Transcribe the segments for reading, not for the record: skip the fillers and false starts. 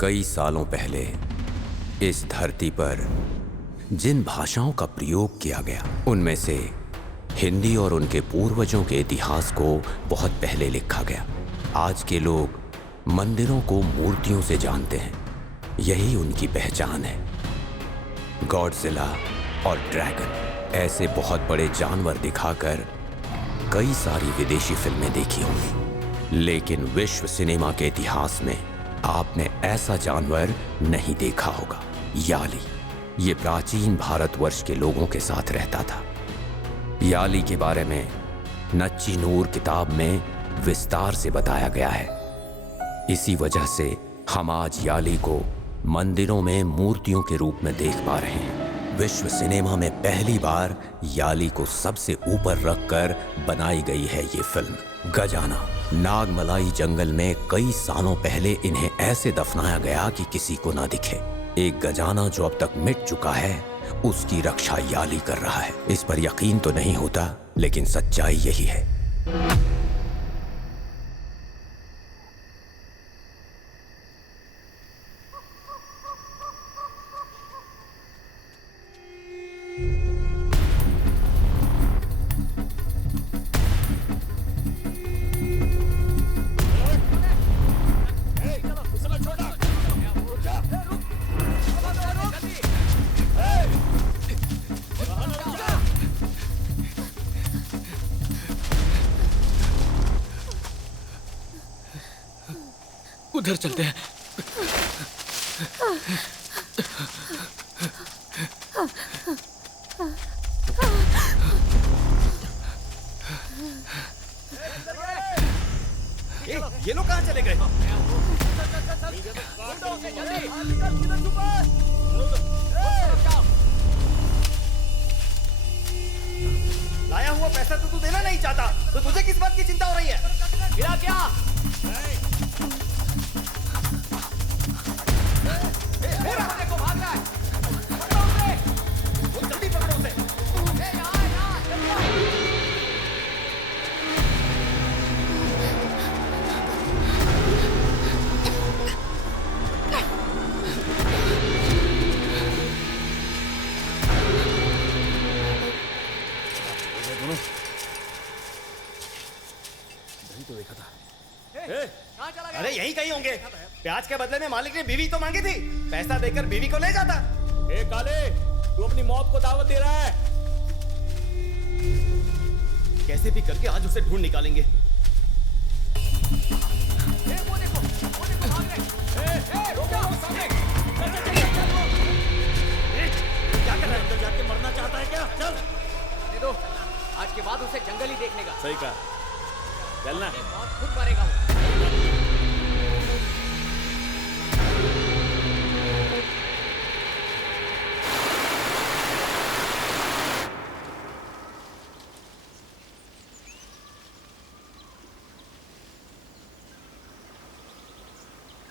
कई सालों पहले इस धरती पर जिन भाषाओं का प्रयोग किया गया उनमें से हिंदी और उनके पूर्वजों के इतिहास को बहुत पहले लिखा गया। आज के लोग मंदिरों को मूर्तियों से जानते हैं, यही उनकी पहचान है। गॉडजिला और ड्रैगन ऐसे बहुत बड़े जानवर दिखाकर कई सारी विदेशी फिल्में देखी होंगी, लेकिन विश्व सिनेमा के इतिहास में आपने ऐसा जानवर नहीं देखा होगा। याली ये प्राचीन भारतवर्ष के लोगों के साथ रहता था। याली के बारे में नच्ची नूर किताब में विस्तार से बताया गया है। इसी वजह से हम आज याली को मंदिरों में मूर्तियों के रूप में देख पा रहे हैं। विश्व सिनेमा में पहली बार याली को सबसे ऊपर रखकर बनाई गई है ये फिल्म। गजाना नागमलाई जंगल में कई सालों पहले इन्हें ऐसे दफनाया गया कि किसी को ना दिखे। एक गजाना जो अब तक मिट चुका है, उसकी रक्षा याली कर रहा है। इस पर यकीन तो नहीं होता, लेकिन सच्चाई यही है। उधर चलते हैं। ये लोग कहाँ चले गए? लाया हुआ पैसा तो तू देना नहीं चाहता, तो तुझे किस बात की चिंता हो रही है? गिरा क्या? देखो भाग रहा है। पकड़ो उसे। वो जल्दी पकड़ो उसे। तो देखा था। अरे यही कहीं होंगे। प्याज के बदले में मालिक ने बीवी तो मांगी थी, पैसा देकर बीवी को ले जाता। ए काले, तू अपनी मौत को दावत दे रहा है। कैसे भी करके आज उसे ढूंढ निकालेंगे। वो देखो भाग रहे। रोको सामने। क्या कर रहा है? अंदर जाके मरना चाहता है क्या? चल दे दो, आज के बाद उसे जंगल ही देखने का। सही कहा, चलना। बहुत खुद मरेगा वो।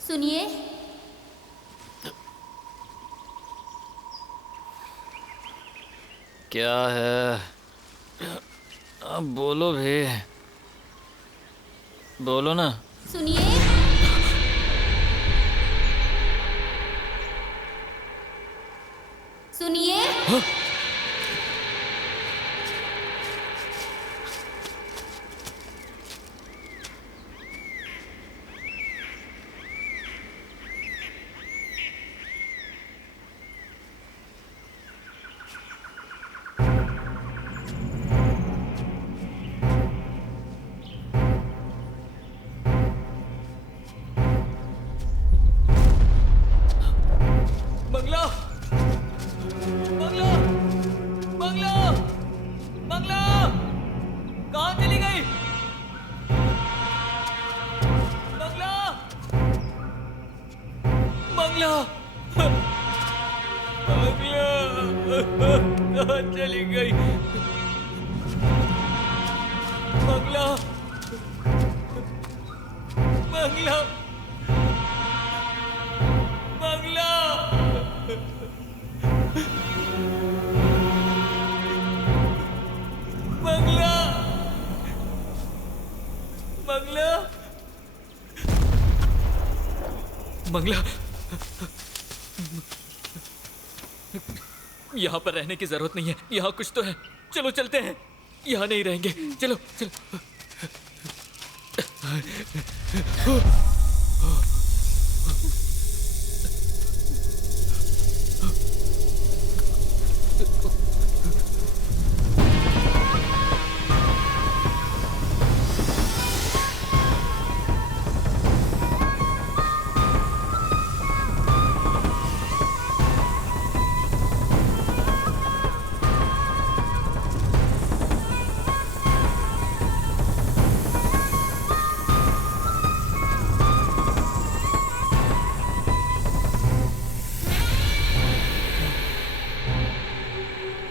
सुनिए, क्या है? अब बोलो भी, बोलो ना। सुनिए, सुनिए। बंगला, बंगला, बंगला, बंगला, कहाँ चली गई? बंगला, बंगला, बंगला, कहाँ चली गई? बंगला, बंगला, बंगला, बंगला, बंगला, बंगला, यहाँ पर रहने की जरूरत नहीं है, यहाँ कुछ तो है। चलो चलते हैं, यहाँ नहीं रहेंगे। चलो चलो।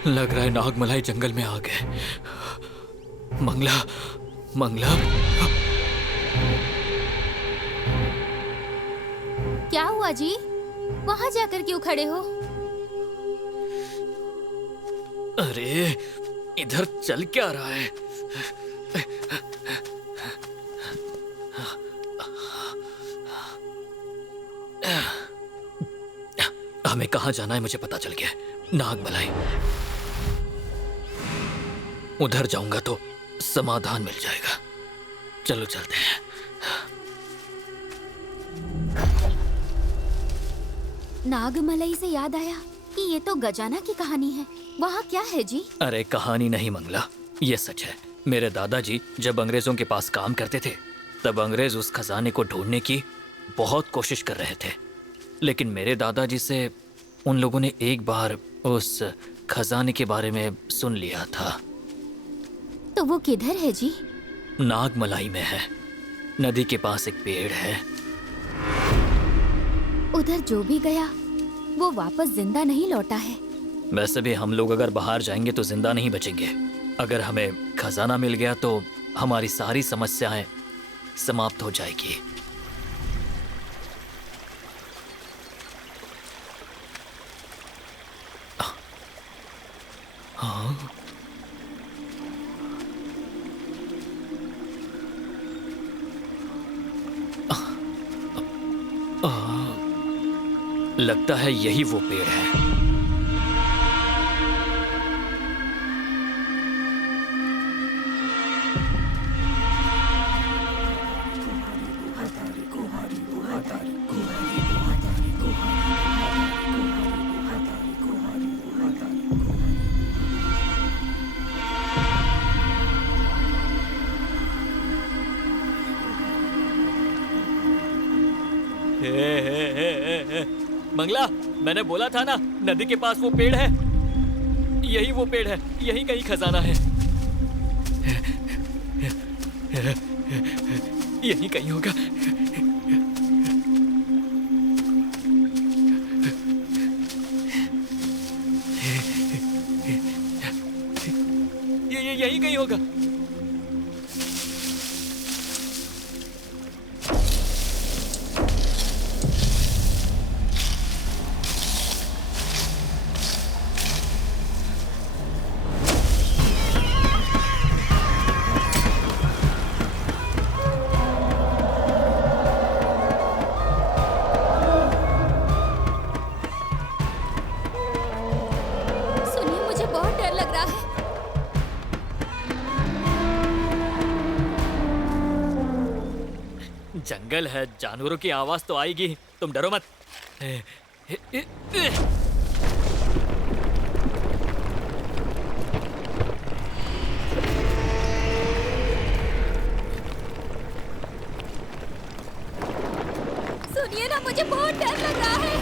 लग रहा है नागमलाई जंगल में आ गए। मंगला, मंगला। क्या हुआ जी? वहां जाकर क्यों खड़े हो? अरे इधर चल क्या रहा है? हमें कहाँ जाना है मुझे पता चल गया। नागमलाई। उधर जाऊंगा तो समाधान मिल जाएगा। चलो चलते हैं। नागमलाई से याद आया कि ये तो गजाना की कहानी है। वहाँ क्या है जी? अरे कहानी नहीं मंगला, ये सच है। मेरे दादाजी जब अंग्रेजों के पास काम करते थे तब अंग्रेज उस खजाने को ढूंढने की बहुत कोशिश कर रहे थे, लेकिन मेरे दादाजी से उन लोगों ने एक बार उस खजाने के बारे में सुन लिया था। तो वो किधर है जी? नागमलाई में है। नदी के पास एक पेड़ है। उधर जो भी गया वो वापस जिंदा नहीं लौटा है। वैसे भी हम लोग अगर बाहर जाएंगे तो जिंदा नहीं बचेंगे। अगर हमें खजाना मिल गया तो हमारी सारी समस्याएं समाप्त हो जाएगी। हाँ? लगता है यही वो पेड़ है। मंगला, मैंने बोला था ना नदी के पास वो पेड़ है। यही वो पेड़ है, यही कहीं खजाना है। यही कहीं होगा। यही कहीं होगा। जंगल है, जानवरों की आवाज तो आएगी। तुम डरो मत। सुनिए ना, मुझे बहुत डर लग रहा है।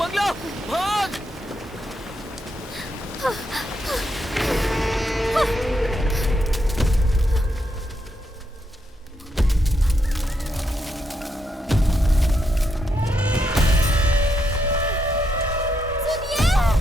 मंगला, भाग! सुनिए!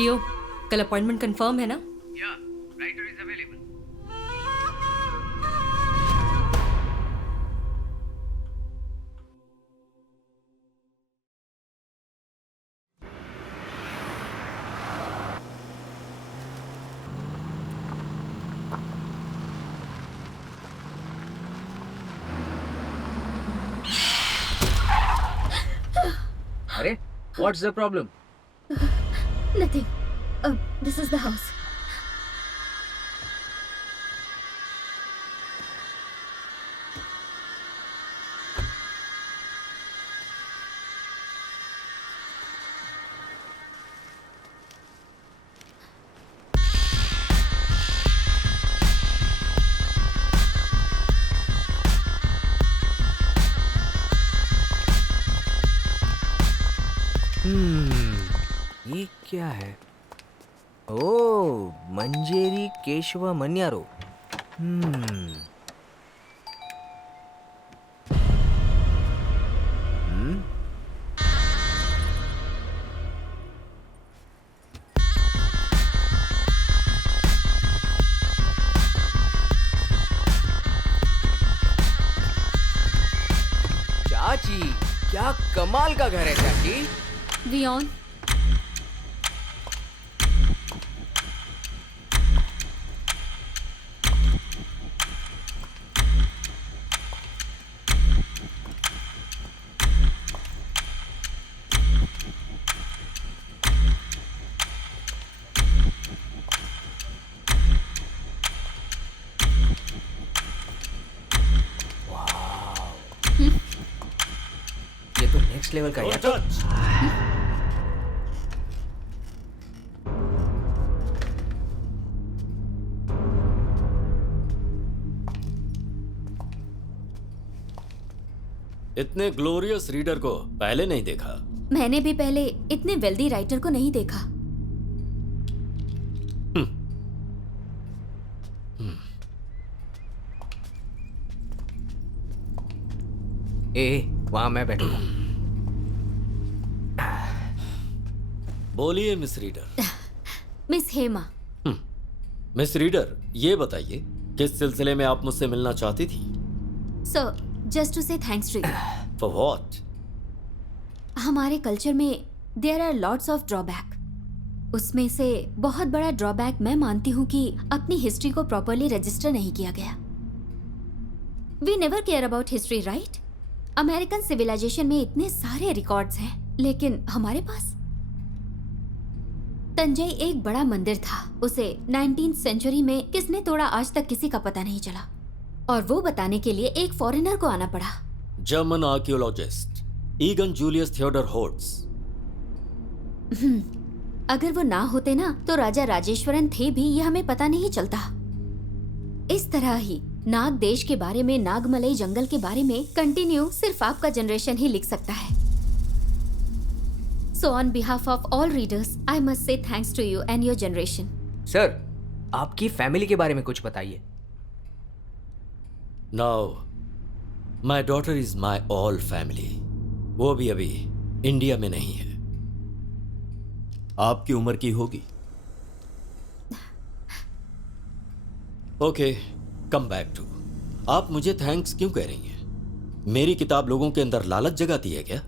लियो, कल अपॉइंटमेंट कंफर्म है ना? अरे, what's the problem? Nothing. This is the house. ये क्या है? ओ, मंजेरी केशव मन्यारो। चाची, क्या कमाल का घर है चाची। Vion. ये तो नेक्स्ट लेवल का है। इतने ग्लोरियस रीडर को पहले नहीं देखा। मैंने भी पहले इतने वेल्दी राइटर को नहीं देखा। वहां मैं बैठूंगा। बोलिए miss reader. Miss Hema. Miss reader, ये बताइए किस सिलसिले में आप मुझसे मिलना चाहती थी? Sir, just to say thanks to you. For what? हमारे कल्चर में there are lots of drawback. उसमें से बहुत बड़ा ड्रॉबैक मैं मानती हूँ कि अपनी हिस्ट्री को प्रॉपरली रजिस्टर नहीं किया गया। We never care about history, right? American civilization में इतने सारे रिकॉर्ड्स हैं, लेकिन हमारे पास तंजई एक बड़ा मंदिर था। उसे 19th सेंचुरी में किसने तोड़ा आज तक किसी का पता नहीं चला, और वो बताने के लिए एक फॉरेनर को आना पड़ा। German archaeologist Egon Julius Theodor Hortz. अगर वो ना होते ना तो राजा राजेश्वरन थे भी, ये हमें पता नहीं चलता। इस तरह ही नाग देश के बारे में, नागमलई जंगल के बारे में कंटिन्यू सिर्फ आपका जनरेशन ही लिख सकता है। So on behalf of all readers I must say thanks to you and your generation. Sir, आपकी फैमिली के बारे में कुछ बताइए। Now my daughter is my all family. वो भी अभी इंडिया में नहीं है। आपकी उम्र की होगी। Okay, come back to. आप मुझे थैंक्स क्यों कह रही हैं? मेरी किताब लोगों के अंदर लालच जगाती है क्या?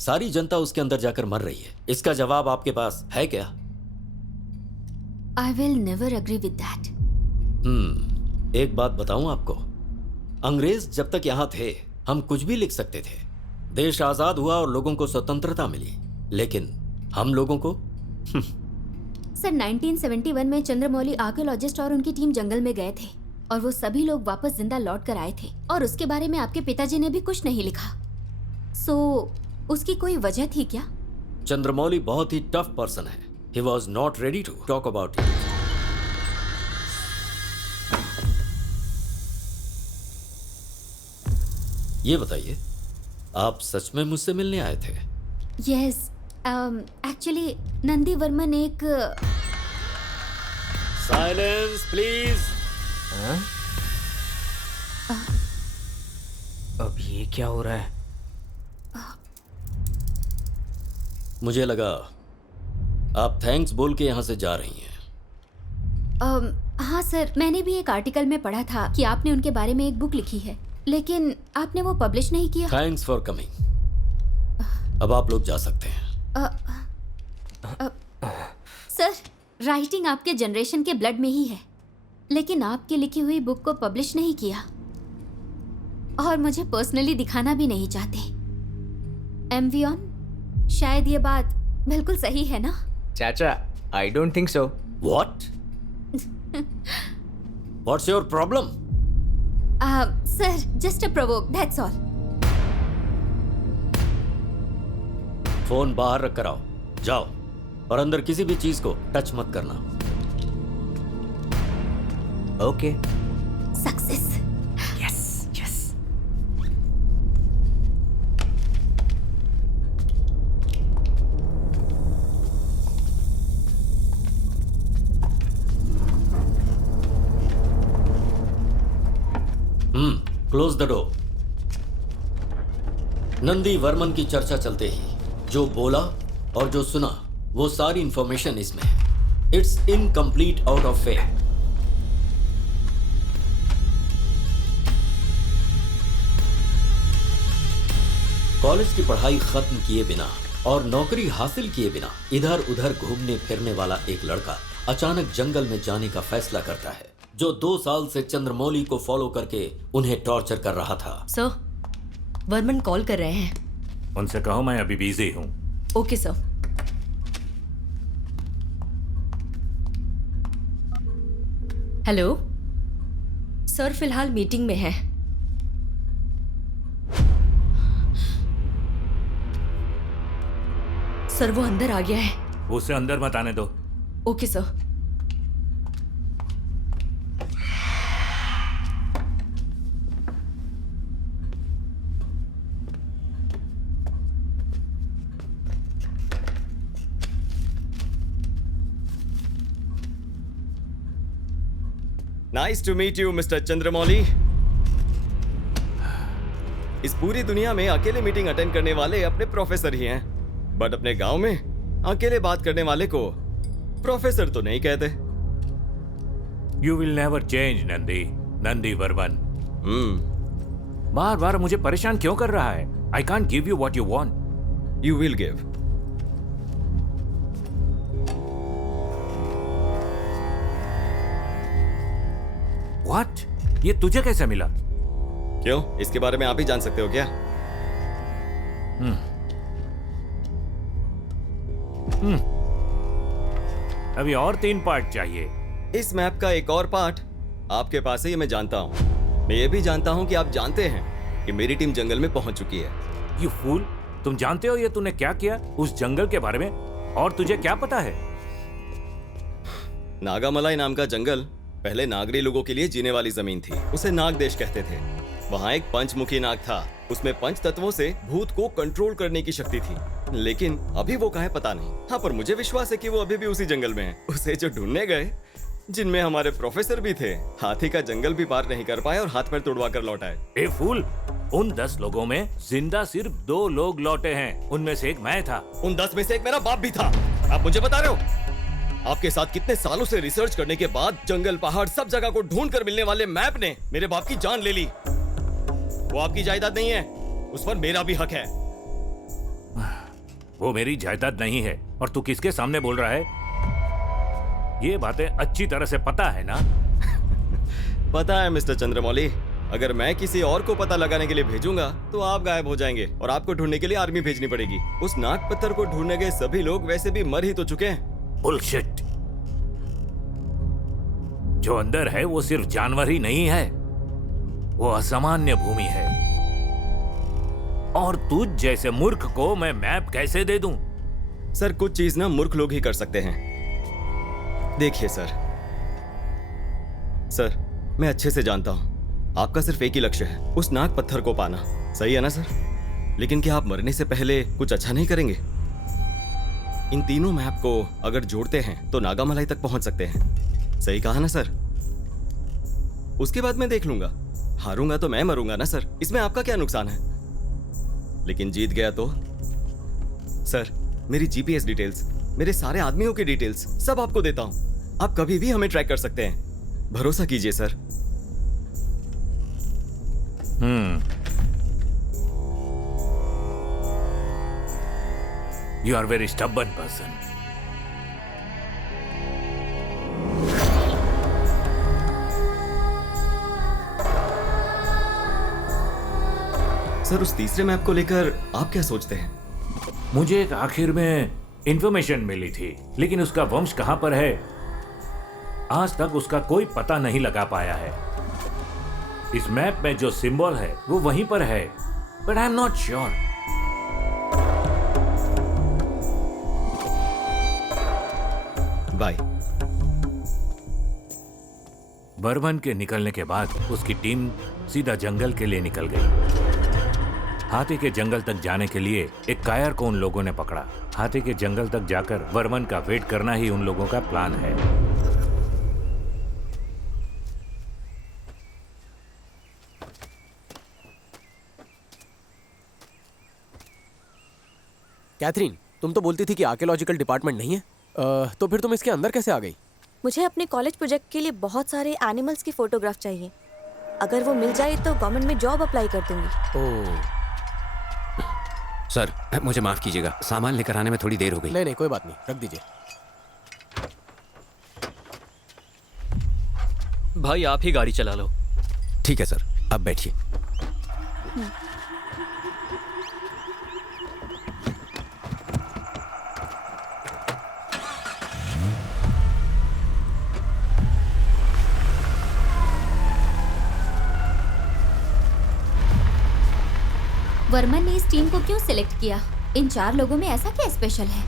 सारी जनता उसके अंदर जाकर मर रही है। इसका जवाब आपके पास है क्या? I will never agree with that. एक बात बताऊं आपको, अंग्रेज जब तक यहां थे हम कुछ भी लिख सकते थे। देश आजाद हुआ और लोगों को स्वतंत्रता मिली, लेकिन हम लोगों को सर, 1971 में चंद्रमौली आर्कियोलॉजिस्ट और उनकी टीम जंगल में गए थे और वो सभी लोग वापस जिंदा लौट कर आए थे, और उसके बारे में आपके पिताजी ने भी कुछ नहीं लिखा। सो उसकी कोई वजह थी क्या? चंद्रमौली बहुत ही टफ पर्सन है। He was not ready to talk about it. ये बताइए, आप सच में मुझसे मिलने आए थे? यस, एक्चुअली नंदी वर्मन एक साइलेंस प्लीज। अब ये क्या हो रहा है? मुझे लगा आप थैंक्स बोल के यहाँ से जा रही हैं। हाँ सर, मैंने भी एक आर्टिकल में पढ़ा था कि आपने उनके बारे में एक बुक लिखी है, लेकिन आपने वो पब्लिश नहीं किया। Thanks for coming. अब आप लोग जा सकते हैं। सर, राइटिंग आपके जनरेशन के ब्लड में ही है, लेकिन आपकी लिखी हुई बुक को पब्लिश नहीं किया और मुझे पर्सनली दिखाना भी नहीं चाहते। एमवियन, शायद ये बात बिल्कुल सही है ना? चाचा, I don't think so. What? What's your problem? Sir, just a provoke, that's all. Phone बाहर रख कर आओ, जाओ, और अंदर किसी भी चीज को टच मत करना। Okay. Success. Yes yes. Close the door. Nandi Varman की चर्चा चलते ही जो बोला और जो सुना वो सारी इंफॉर्मेशन इसमें है। It's incomplete out of faith. College की पढ़ाई खत्म किए बिना और नौकरी हासिल किए बिना इधर उधर घूमने फिरने वाला एक लड़का अचानक जंगल में जाने का फैसला करता है, जो 2 साल से चंद्रमौली को फॉलो करके उन्हें टॉर्चर कर रहा था। सर, वर्मन कॉल कर रहे हैं। उनसे कहो मैं अभी बिजी हूँ। Okay sir. हेलो सर, फिलहाल मीटिंग में है। सर, वो अंदर आ गया है। उसे अंदर मत आने दो। Okay sir. Nice to meet you mister Chandramouli. इस पूरी दुनिया में अकेले मीटिंग अटेंड करने वाले अपने प्रोफेसर ही हैं, बट अपने गांव में अकेले बात करने वाले को प्रोफेसर तो नहीं कहते। You will never change Nandi Varman. बार बार मुझे परेशान क्यों कर रहा है? I can't give you what you want. You will give. What? ये तुझे कैसे मिला? क्यों, इसके बारे में आप ही जान सकते हो क्या? अभी और 3 पार्ट चाहिए। इस मैप का एक और पार्ट आपके पास है, ये मैं जानता हूँ। मैं ये भी जानता हूँ कि आप जानते हैं कि मेरी टीम जंगल में पहुंच चुकी है। यू फूल, तुम जानते हो ये तूने क्या किया उस जंगल के बारे में? और तुझे क्या पता है? नागामलाई नाम का जंगल पहले नागरी लोगों के लिए जीने वाली जमीन थी। उसे नाग देश कहते थे। वहाँ एक पंचमुखी नाग था। उसमें 5 तत्वों से भूत को कंट्रोल करने की शक्ति थी, लेकिन अभी वो कहाँ है पता नहीं। हाँ, पर मुझे विश्वास है कि वो अभी भी उसी जंगल में है। उसे जो ढूंढने गए, जिनमें हमारे प्रोफेसर भी थे, हाथी का जंगल भी पार नहीं कर पाए और हाथ पैर तोड़वा कर लौट आए। ए फूल, उन 10 लोगों में जिंदा सिर्फ 2 लोग लौटे हैं। उनमें से एक मैं था। उन 10 में से एक मेरा बाप भी था। आप मुझे बता रहे हो? आपके साथ कितने सालों से रिसर्च करने के बाद जंगल पहाड़ सब जगह को ढूंढ कर मिलने वाले मैप ने मेरे बाप की जान ले ली। वो आपकी जायदाद नहीं है, उस पर मेरा भी हक है। वो मेरी जायदाद नहीं है और तू किसके सामने बोल रहा है? ये बातें अच्छी तरह से पता है ना? पता है मिस्टर चंद्रमौली। अगर मैं किसी और को पता लगाने के लिए भेजूंगा तो आप गायब हो जाएंगे और आपको ढूंढने के लिए आर्मी भेजनी पड़ेगी। उस नाग पत्थर को ढूंढने गए सभी लोग वैसे भी मर ही तो चुके हैं। बुलशिट। जो अंदर है वो सिर्फ जानवर ही नहीं है, वो असामान्य भूमि है। और तुझ जैसे मूर्ख को मैं मैप कैसे दे दूं? सर, कुछ चीज ना मूर्ख लोग ही कर सकते हैं। देखिए सर, मैं अच्छे से जानता हूं आपका सिर्फ एक ही लक्ष्य है, उस नाग पत्थर को पाना। सही है ना सर? लेकिन क्या आप मरने से पहले कुछ अच्छा नहीं करेंगे? इन तीनों मैप को अगर जोड़ते हैं तो नागामलाई तक पहुंच सकते हैं। सही कहा ना सर? उसके बाद मैं देख लूंगा। हारूंगा तो मैं मरूंगा ना सर, इसमें आपका क्या नुकसान है? लेकिन जीत गया तो? सर, मेरी जीपीएस डिटेल्स मेरे सारे आदमियों की डिटेल्स सब आपको देता हूँ। आप कभी भी हमें ट्रैक कर सकते हैं, भरोसा कीजिए sir. You are very stubborn person. Sir, उस तीसरे मैप को लेकर आप क्या सोचते हैं? मुझे एक आखिर में इंफॉर्मेशन मिली थी, लेकिन उसका वंश कहां पर है आज तक उसका कोई पता नहीं लगा पाया है। इस मैप में जो सिंबल है वो वहीं पर है, but I am not sure. Bye. Burman के निकलने के बाद उसकी टीम सीधा जंगल के लिए निकल गई। हाथी के जंगल तक जाने के लिए एक कायर को उन लोगों ने पकड़ा। हाथी के जंगल तक जाकर वर्मन का वेट करना ही उन लोगों का प्लान है। कैथरीन, तुम तो बोलती थी कि आर्कियोलॉजिकल डिपार्टमेंट नहीं है, तो फिर तुम इसके अंदर कैसे आ गई? मुझे अपने कॉलेज प्रोजेक्ट के लिए बहुत सारे एनिमल्स की फोटोग्राफ चाहिए। अगर वो मिल जाए तो गवर्नमेंट में जॉब अप्लाई कर दूंगी। ओह सर, मुझे माफ कीजिएगा, सामान लेकर आने में थोड़ी देर हो गई। नहीं नहीं, कोई बात नहीं, रख दीजिए। भाई आप ही गाड़ी चला लो। ठीक है सर, अब बैठिए। वर्मन ने इस टीम को क्यों सिलेक्ट किया? इन 4 लोगों में ऐसा क्या स्पेशल है?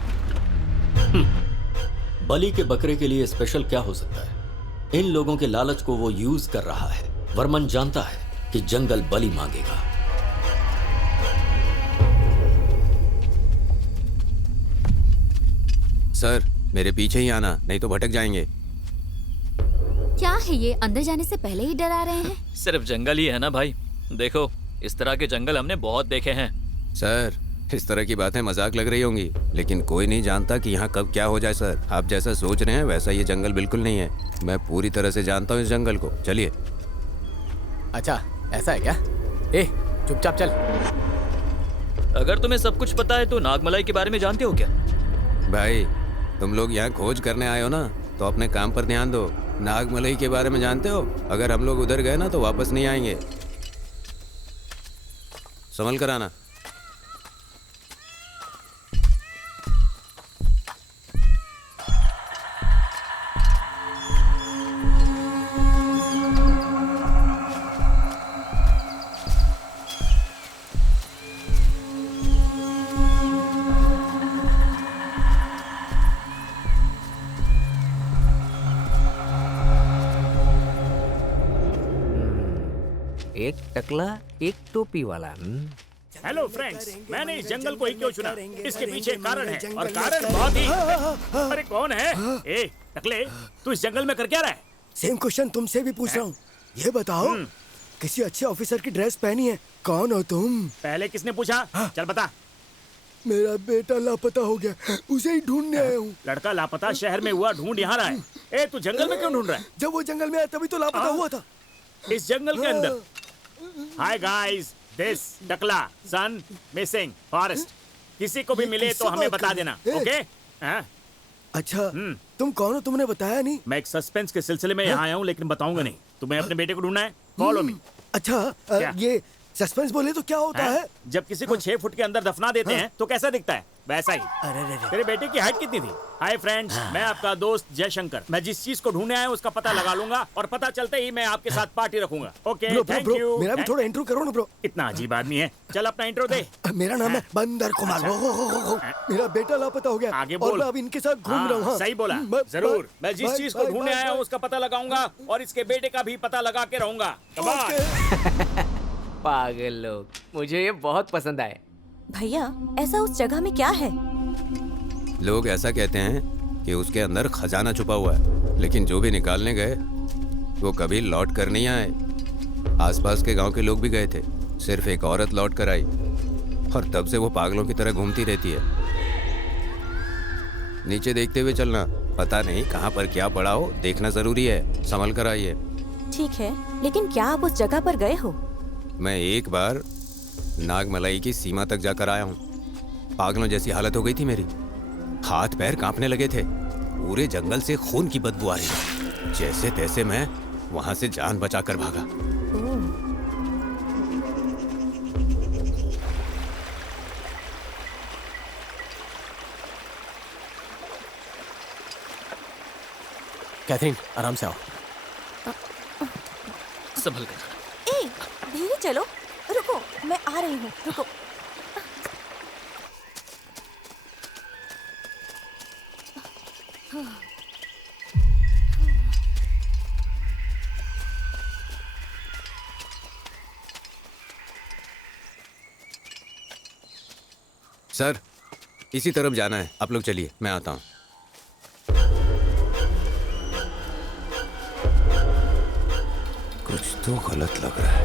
बलि के बकरे के लिए स्पेशल क्या हो सकता है? इन लोगों के लालच को वो यूज कर रहा है। वर्मन जानता है कि जंगल बलि मांगेगा। सर, मेरे पीछे ही आना, नहीं तो भटक जाएंगे। क्या है ये, अंदर जाने से पहले ही डरा रहे हैं? सिर्फ जंगल ही है ना भाई, देखो इस तरह के जंगल हमने बहुत देखे हैं। सर, इस तरह की बातें मजाक लग रही होंगी, लेकिन कोई नहीं जानता कि यहाँ कब क्या हो जाए। सर, आप जैसा सोच रहे हैं वैसा ये जंगल बिल्कुल नहीं है। मैं पूरी तरह से जानता हूँ इस जंगल को। चलिए। अच्छा, ऐसा है क्या? ए, चुपचाप चल। अगर तुम्हें सब कुछ पता है तो नागमलाई के बारे में जानते हो क्या? भाई, तुम लोग यहाँ खोज करने आए हो ना, तो अपने काम पर ध्यान दो। नागमलाई के बारे में जानते हो? अगर हम लोग उधर गए ना तो वापस नहीं आएंगे। संभल कर आना। एक टकला एक टोपी वाला। हेलो फ्रेंड्स, मैंने इस जंगल को ही क्यों चुना? इसके पीछे एक कारण है, और कारण बहुत ही। अरे कौन है? ए टकले, तू इस जंगल में कर क्या रहा है? सेम क्वेश्चन तुमसे भी पूछ रहा हूँ। ये बताओ, किसी अच्छे ऑफिसर की ड्रेस पहनी है, कौन हो तुम? पहले किसने पूछा? चल बता। मेरा बेटा लापता हो गया, उसे ही ढूंढने आया हूँ। लड़का लापता शहर में हुआ, ढूंढ यहाँ रहा है। ए, तू जंगल में क्यों ढूंढ रहा है? जब वो जंगल में आया तभी तो लापता हुआ था। इस जंगल के अंदर? हाय गाइस, दिस टकला सन मिसिंग फॉरेस्ट। किसी को भी मिले तो हमें बता देना, ओके? अच्छा, तुम कौन हो? तुमने बताया नहीं। मैं एक सस्पेंस के सिलसिले में यहाँ आया हूँ, लेकिन बताऊंगा नहीं। तुम्हें अपने बेटे को ढूंढना है, फॉलो मी। अच्छा, ये सस्पेंस बोले तो क्या होता है? जब किसी को 6 फुट के अंदर दफना देते हैं तो कैसा दिखता है? वैसा ही। तेरे बेटे की हाइट कितनी थी? हाय फ्रेंड्स, मैं आपका दोस्त जयशंकर। मैं जिस चीज को ढूंढने आया हूं उसका पता लगा लूंगा, और पता चलते ही मैं आपके साथ पार्टी रखूंगा। Okay, thank you. मेरा भी थोड़ा इंट्रो करो ना ब्रो। इतना अजीब आदमी है। चल अपना इंट्रो दे। मेरा नाम है बंदर कुमार। मेरा बेटा लापता हो गया, आगे बोल। और मैं अब इनके साथ घूम रहा हूँ। सही बोला। जरूर, मैं जिस चीज को ढूंढने आया हूँ उसका पता लगाऊंगा, और इसके बेटे का भी पता लगा के रहूंगा। पागल लोग, मुझे ये बहुत पसंद आए। भैया, ऐसा उस जगह में क्या है? लोग ऐसा कहते हैं कि उसके अंदर खजाना छुपा हुआ है, लेकिन जो भी निकालने गए वो कभी लौट कर नहीं आए। आसपास के गांव के लोग भी गए थे, सिर्फ एक औरत लौट कर आई, और तब से वो पागलों की तरह घूमती रहती है। नीचे देखते हुए चलना, पता नहीं कहाँ पर क्या पड़ा हो, देखना जरूरी है। संभल कर आइए। ठीक है, लेकिन क्या आप उस जगह पर गए हो? मैं एक बार नागमलाई की सीमा तक जाकर आया हूँ। पागलों जैसी हालत हो गई थी मेरी, हाथ पैर कांपने लगे थे, पूरे जंगल से खून की बदबू आ रही थी। जैसे तैसे मैं वहां से जान बचाकर भागा। कैथरीन, आराम से आओ। संभल कर। ए, धीरे चलो। रुको, मैं आ रही हूँ, रुको। सर, इसी तरफ जाना है, आप लोग चलिए, मैं आता हूँ। कुछ तो गलत लग रहा है।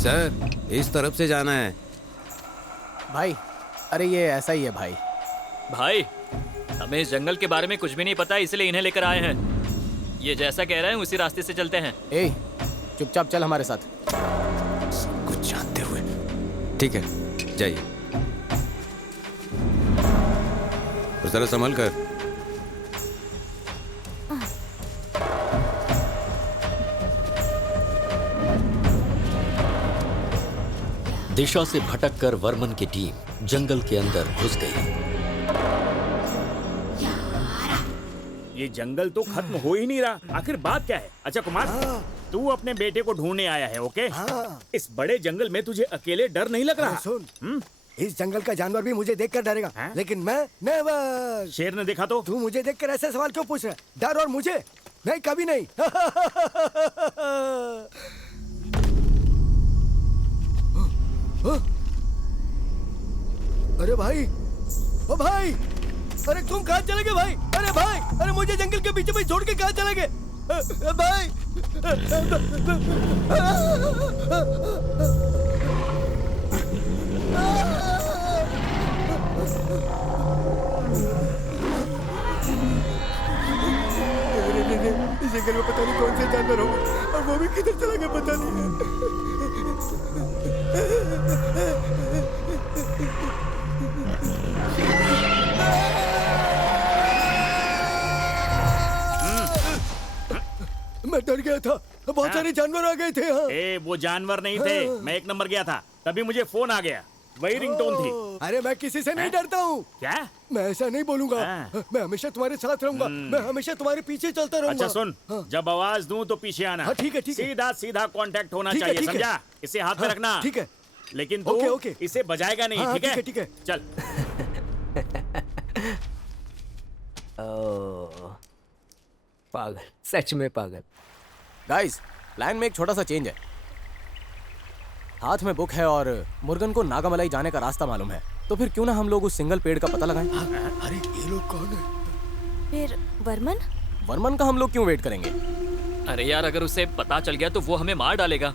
सर, इस तरफ से जाना है। भाई, अरे ये ऐसा ही है भाई। भाई, हमें इस जंगल के बारे में कुछ भी नहीं पता, इसलिए इन्हें लेकर आए हैं। ये जैसा कह रहे हैं उसी रास्ते से चलते हैं। ए, चुपचाप चल हमारे साथ। सब कुछ जानते हुए। ठीक है, जाइए। और जरा संभल कर। दिशा से भटककर वर्मन की टीम जंगल के अंदर घुस गई। ये जंगल तो खत्म हो ही नहीं रहा, आखिर बात क्या है? अच्छा कुमार, तू अपने बेटे को ढूंढने आया है, ओके? इस बड़े जंगल में तुझे अकेले डर नहीं लग रहा? सुन, इस जंगल का जानवर भी मुझे देखकर डरेगा, लेकिन मैं नेवर। शेर ने देखा तो? तू मुझे देखकर ऐसे सवाल क्यों पूछ रहा है? डर और मुझे? नहीं, कभी नहीं। अरे भाई, ओ भाई, अरे तुम कहाँ चले गए भाई? अरे भाई, अरे मुझे जंगल के बीच में छोड़ के कहाँ चले गए भाई? इस जंगल में पता नहीं कौन से जानवर होंगे और वो भी किधर चला गया पता नहीं। मैं डर गया था, बहुत सारे जानवर आ गए थे। ए, वो जानवर नहीं थे, मैं एक नंबर गया था, तभी मुझे फोन आ गया, वही रिंगटोन थी। अरे मैं किसी से नहीं डरता हूँ। क्या? मैं ऐसा नहीं बोलूंगा। मैं हमेशा तुम्हारे साथ रहूंगा, मैं हमेशा तुम्हारे पीछे चलता रहूंगा। अच्छा सुन, जब आवाज दूं तो पीछे आना। ठीक है, ठीक है। सीधा सीधा कांटेक्ट होना चाहिए, समझा? इसे हाथ में रखना। ठीक है। लेकिन तू इसे बजाएगा नहीं, ठीक है? ठीक है। चल। पागल, सच में पागल। गाइस, प्लान में एक छोटा सा चेंज है। हाथ में बुक है और मुर्गन को नागामलाई जाने का रास्ता मालूम है, तो फिर क्यों ना हम लोग उस सिंगल पेड़ का पता लगाएं? अरे ये लोग कौन है? फिर वर्मन? वर्मन का हम लोग क्यों वेट करेंगे? अरे यार, अगर उसे पता चल गया तो वो हमें मार डालेगा।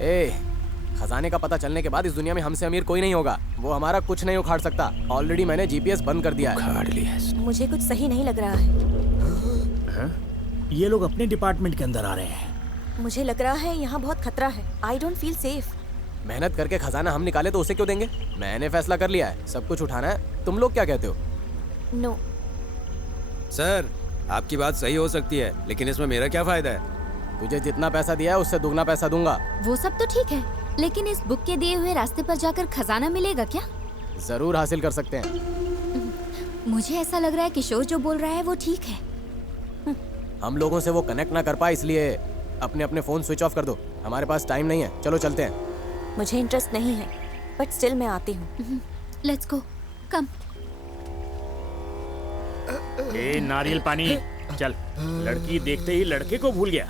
ए, खजाने का पता चलने के बाद इस दुनिया में हमसे अमीर कोई नहीं होगा। वो हमारा कुछ नहीं उखाड़ सकता। ऑलरेडी मैंने जीपीएस बंद कर दिया है। उखाड़ लिया है। मुझे कुछ सही नहीं लग रहा है। ये लोग अपने डिपार्टमेंट के अंदर आ रहे हैं। मुझे लग रहा है यहाँ बहुत खतरा है। I don't feel safe. मेहनत करके खजाना हम निकाले तो उसे क्यों देंगे? मैंने फैसला कर लिया है, सब कुछ उठाना है। तुम लोग क्या कहते हो? नो। सर, आपकी बात सही हो सकती है, लेकिन इसमें मेरा क्या फायदा है? तुझे जितना पैसा दिया है उससे दुगना पैसा दूंगा। वो सब तो ठीक है, लेकिन इस बुक के दिए हुए रास्ते पर जाकर खजाना मिलेगा क्या? जरूर हासिल कर सकते हैं। मुझे ऐसा लग रहा है किशोर जो बोल रहा है वो ठीक है। हम लोगों से वो कनेक्ट ना कर पाए, इसलिए अपने अपने फोन स्विच ऑफ कर दो। हमारे पास टाइम नहीं है, चलो चलते हैं। मुझे इंटरेस्ट नहीं है, बट स्टिल मैं आती हूँ। लेट्स गो, कम। ए, नारियल पानी। चल, लड़की देखते ही लड़के को भूल गया।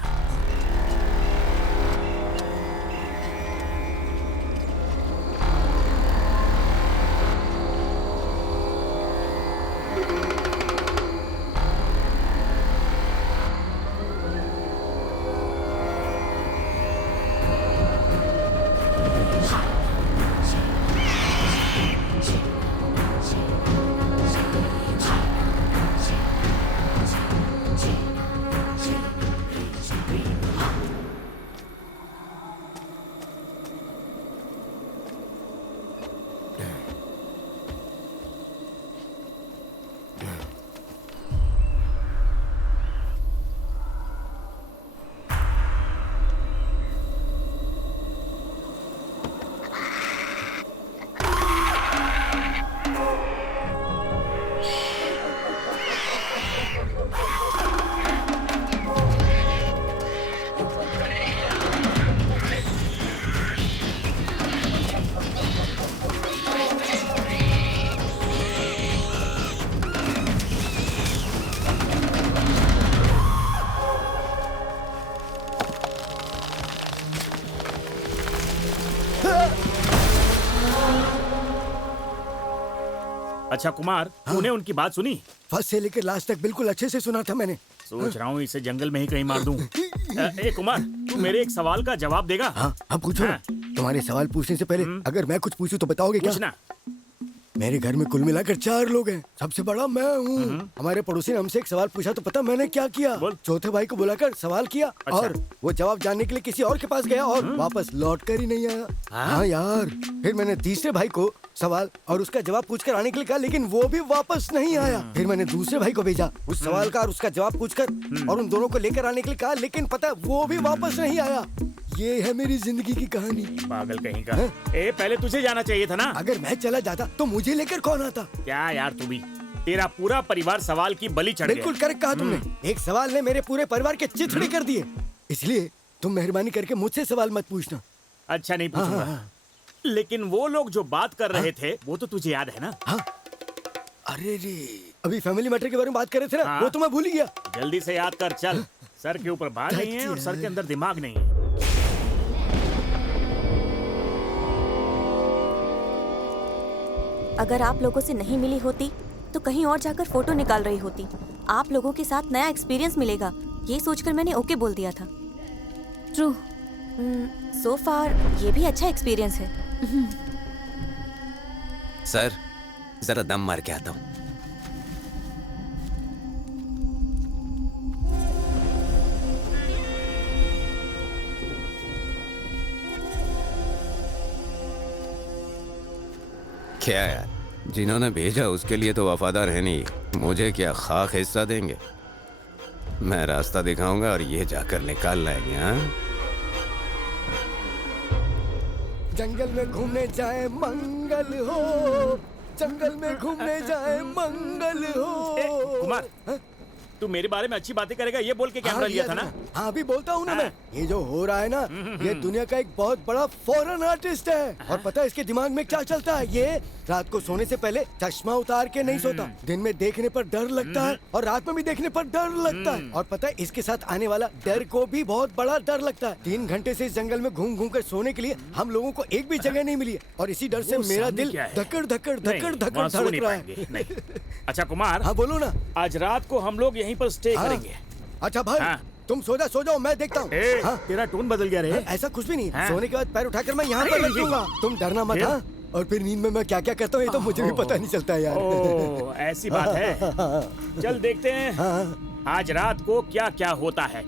अच्छा कुमार, तूने उनकी बात सुनी? फर्स्ट से लेकर लास्ट तक बिल्कुल अच्छे से सुना था मैंने। सोच रहा हूँ इसे जंगल में ही कहीं मार दूं। ए कुमार, तू मेरे एक सवाल का जवाब देगा? हाँ, अब पूछो ना। तुम्हारे सवाल पूछने से पहले अगर मैं कुछ पूछूं तो बताओगे क्या? पूछना। मेरे घर में कुल मिलाकर 4 लोग हैं, सबसे बड़ा मैं हूँ। हमारे पड़ोसी ने हमसे एक सवाल पूछा तो पता मैंने क्या किया? चौथे भाई को बुलाकर सवाल किया। अच्छा। और वो जवाब जानने के लिए किसी और के पास गया और वापस लौट कर ही नहीं आया। हाँ यार, फिर मैंने तीसरे भाई को सवाल और उसका जवाब पूछकर आने के लिए कहा, लेकिन वो भी वापस नहीं आया। फिर मैंने दूसरे भाई को भेजा उस सवाल का और उसका जवाब पूछकर और उन दोनों को लेकर आने के लिए कहा, लेकिन पता है वो भी वापस नहीं आया। ये है मेरी जिंदगी की कहानी। पागल कहीं का। ए पहले तुझे जाना चाहिए था ना। अगर मैं चला जाता तो मुझे लेकर कौन आता? क्या यार तू भी, तेरा पूरा परिवार सवाल की बलि चढ़ गया। बिल्कुल करेक्ट कहा तुमने। एक सवाल ने मेरे पूरे परिवार के चिथड़े कर दिए। इसलिए तुम मेहरबानी करके मुझसे सवाल मत पूछना। अच्छा नहीं पूछूंगा। लेकिन वो लोग जो बात कर रहे थे वो तो तुझे याद है ना? अरे रे, अभी फैमिली मैटर के बारे में बात कर रहे थे ना, वो तो मैं भूल ही गया। जल्दी से याद कर चल। सर के ऊपर बाल नहीं है और सर के अंदर दिमाग नहीं है। अगर आप लोगों से नहीं मिली होती तो कहीं और जाकर फोटो निकाल रही होती। आप लोगों के साथ नया एक्सपीरियंस मिलेगा, ये सोचकर मैंने ओके बोल दिया था। ट्रू। सो फार ये भी अच्छा एक्सपीरियंस है। सर, जरा दम मार के आता हूँ। क्या यार, जिन्होंने भेजा उसके लिए तो वफादार है नहीं, मुझे क्या खाक हिस्सा देंगे? मैं रास्ता दिखाऊंगा और ये जाकर निकाल लाएंगे। हाँ, जंगल में घूमने जाए मंगल हो, जंगल में घूमने जाए मंगल हो। कुमार, तू मेरे बारे में अच्छी बातें करेगा ये बोल के कैमरा लिया था ना? हाँ अभी बोलता हूँ ना मैं। ये जो हो रहा है ना, ये दुनिया का एक बहुत बड़ा फॉरेन आर्टिस्ट है। और पता है इसके दिमाग में क्या चलता है? ये रात को सोने से पहले चश्मा उतार के नहीं सोता। दिन में देखने पर डर लगता है और रात में भी देखने पर डर लगता है। और पता है इसके साथ आने वाला डर को भी बहुत बड़ा डर लगता है। 3 घंटे से इस जंगल में घूम घूम कर सोने के लिए हम लोगों को एक भी जगह नहीं मिली है और इसी डर से मेरा दिल धकड़ धकड़ धकड़ धकड़ धड़क रहा है। अच्छा कुमार, हाँ बोलो ना। आज रात को हम लोग यहीं पर स्टे करेंगे। अच्छा भाई, तुम सो जाओ, मैं देखता हूँ। तेरा टोन बदल गया रे। ऐसा कुछ भी नहीं। सोने के बाद पैर उठाकर मैं यहाँ पर रख दूंगा। तुम डरना मत। हाँ, और फिर नींद में मैं क्या क्या करता हूँ ये तो मुझे भी पता नहीं चलता यार। ओह, ऐसी बात है। चल देखते हैं आज रात को क्या क्या होता है।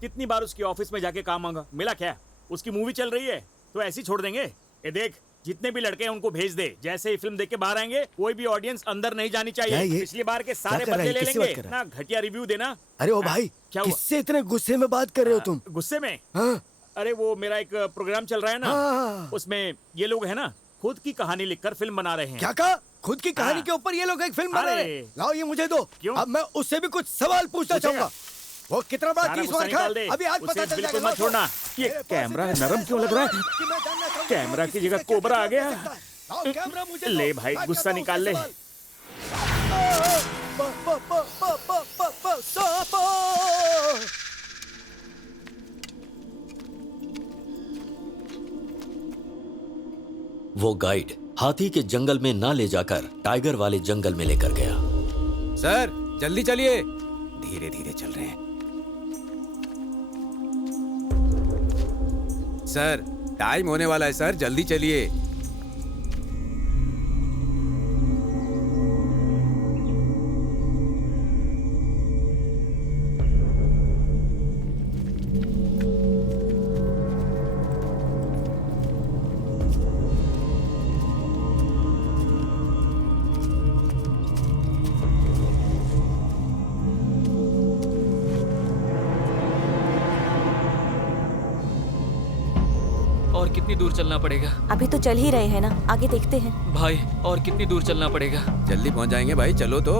कितनी बार उसकी ऑफिस में जाके काम मांगा, मिला क्या? उसकी मूवी चल रही है तो ऐसे ही छोड़ देंगे? ये देख, जितने भी लड़के हैं उनको भेज दे। जैसे ही फिल्म देख के बाहर आएंगे कोई भी ऑडियंस अंदर नहीं जानी चाहिए। पिछली बार के सारे बदले ले लेंगे ना। घटिया रिव्यू देना। अरे ओ भाई, किससे इतने गुस्से में बात कर रहे हो तुम? गुस्से में? अरे वो मेरा एक प्रोग्राम चल रहा है ना, उसमें ये लोग है ना खुद की कहानी लिखकर फिल्म बना रहे हैं। क्या कहा? खुद की कहानी के ऊपर ये लोग एक फिल्म बना रहे हैं? लाओ ये मुझे दो। क्यों? अब मैं उससे भी कुछ सवाल पूछना चाहूंगा। वो कितना बड़ा केस हुआ था अभी आज पता चल जाएगा। मत छोड़ना। ये कैमरा नरम क्यों लग रहा है? कैमरा की जगह कोबरा आ गया। ले भाई, गुस्सा निकाल ले। वो गाइड हाथी के जंगल में ना ले जाकर टाइगर वाले जंगल में लेकर गया। सर जल्दी चलिए, धीरे धीरे चल रहे हैं। सर टाइम होने वाला है सर, जल्दी चलिए। और कितनी दूर चलना पड़ेगा? अभी तो चल ही रहे हैं ना, आगे देखते हैं। भाई और कितनी दूर चलना पड़ेगा? जल्दी पहुंच जाएंगे भाई, चलो तो।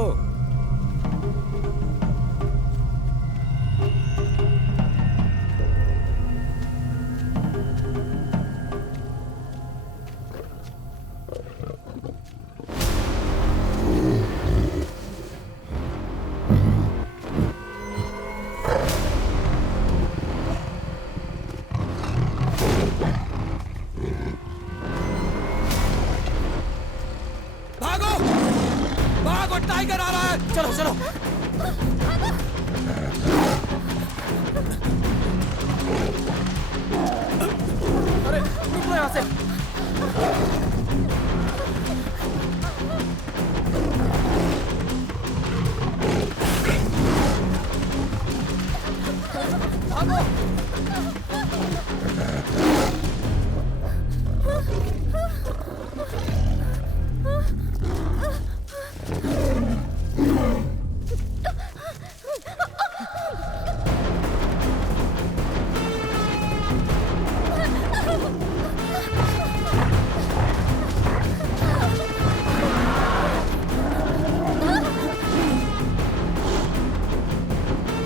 भागो भागो, टाइगर आ रहा है। चलो चलो। अरे निकलो यहाँ से।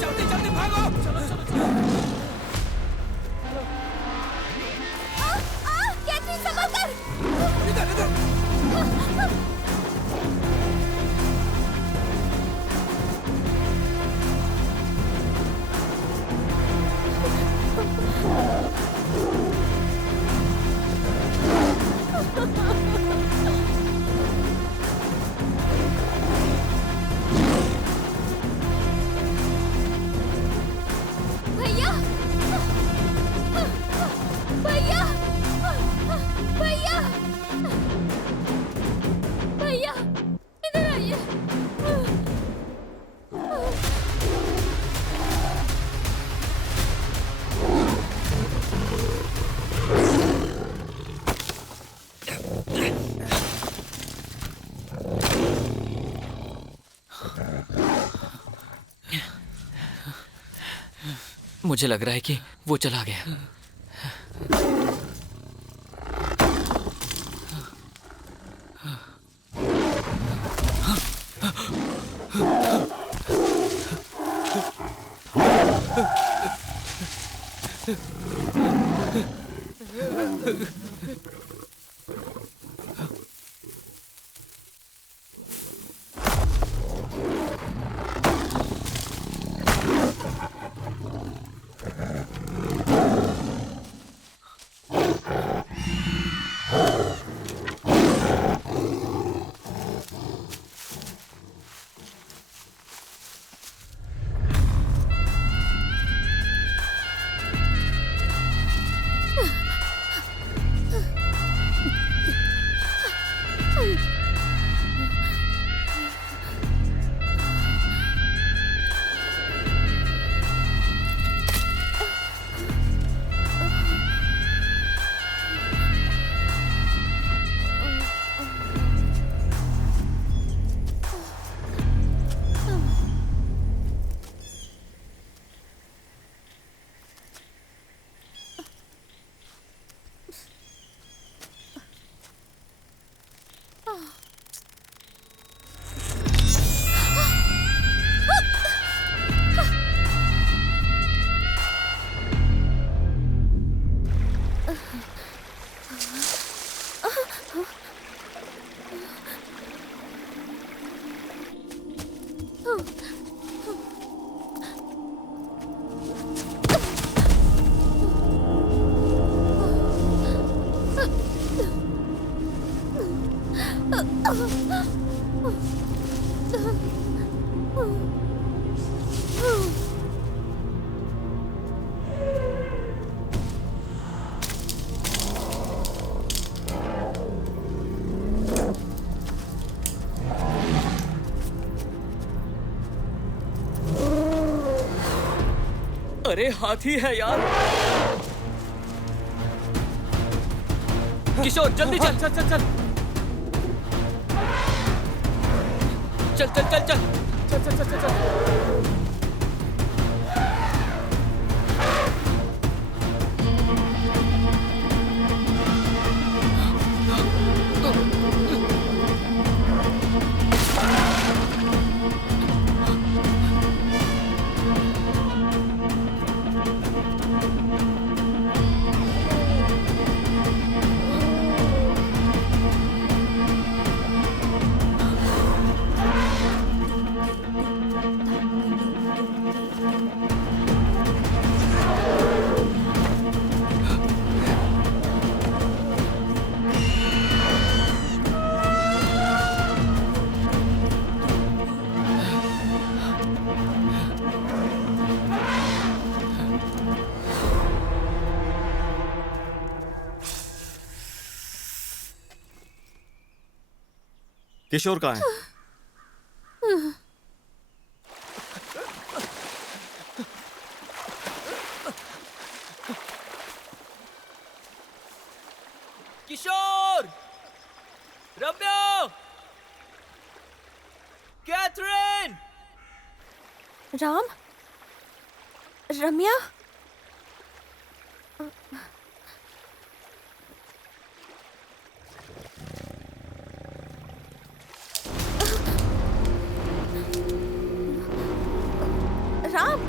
जल्दी जल्दी भागो। चलो चलो चलो। इधर इधर। भैया भैया भैया भैया इधर आइए। मुझे लग रहा है कि वो चला गया। अरे हाथी है यार। किशोर जल्दी चल चल चल चल चल चल चल चल चल चल चल चल। किशोर कहाँ है? किशोर, रम्या, कैथरीन, राम, रम्या, राम,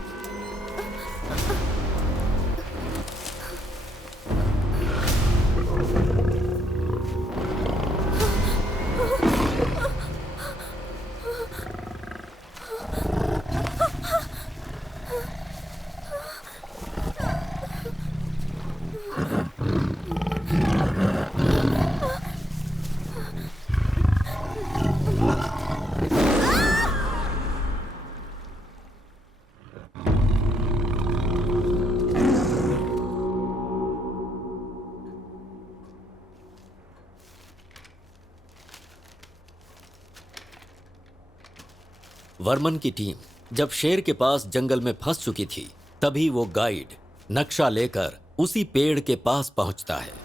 वर्मन की टीम जब शेर के पास जंगल में फंस चुकी थी, तभी वो गाइड नक्शा लेकर उसी पेड़ के पास पहुंचता है।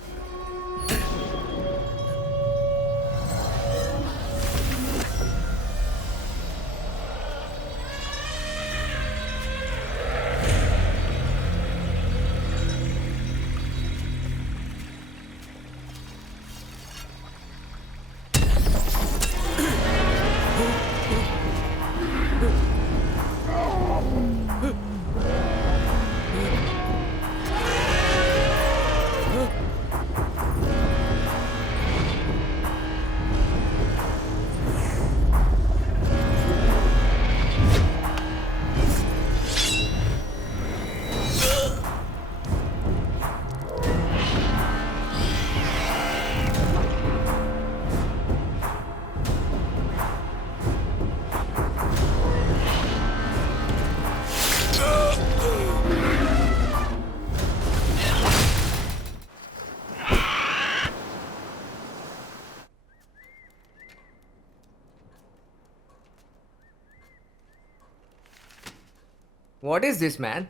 What is this, man?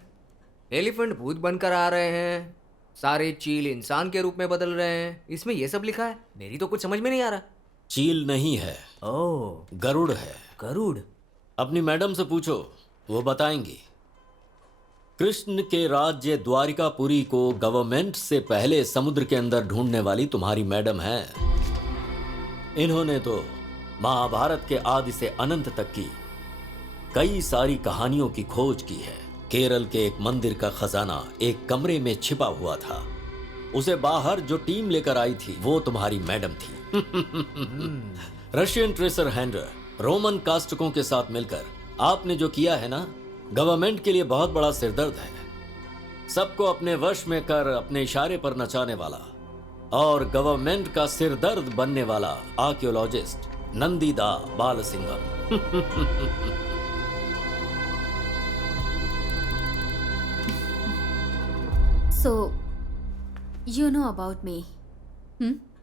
Elephant भूत बनकर आ रहे हैं, सारे चील इंसान के रूप में बदल रहे हैं। इसमें ये सब लिखा है, मेरी तो कुछ समझ में नहीं आ रहा। चील नहीं है, ओह, गरुड़ है। गरुड़? अपनी मैडम से पूछो, वो बताएंगी। कृष्ण के राज्य द्वारिकापुरी को गवर्नमेंट से पहले समुद्र के अंदर ढूंढने वाली तुम्हारी मैडम है। इन्होंने तो महाभारत के आदि से अनंत तक की कई सारी कहानियों की खोज की है। केरल के एक मंदिर का खजाना एक कमरे में छिपा हुआ था। उसे बाहर जो टीम लेकर आई थी वो तुम्हारी मैडम थी। रशियन ट्रेसर हैंडर रोमन कास्टकों के साथ मिलकर आपने जो किया है ना, गवर्नमेंट के लिए बहुत बड़ा सिरदर्द है। सबको अपने वश में कर अपने इशारे पर नचाने वाला और गवर्नमेंट का सिरदर्द बनने वाला archaeologist Nandida Balasingham. So, you know about me.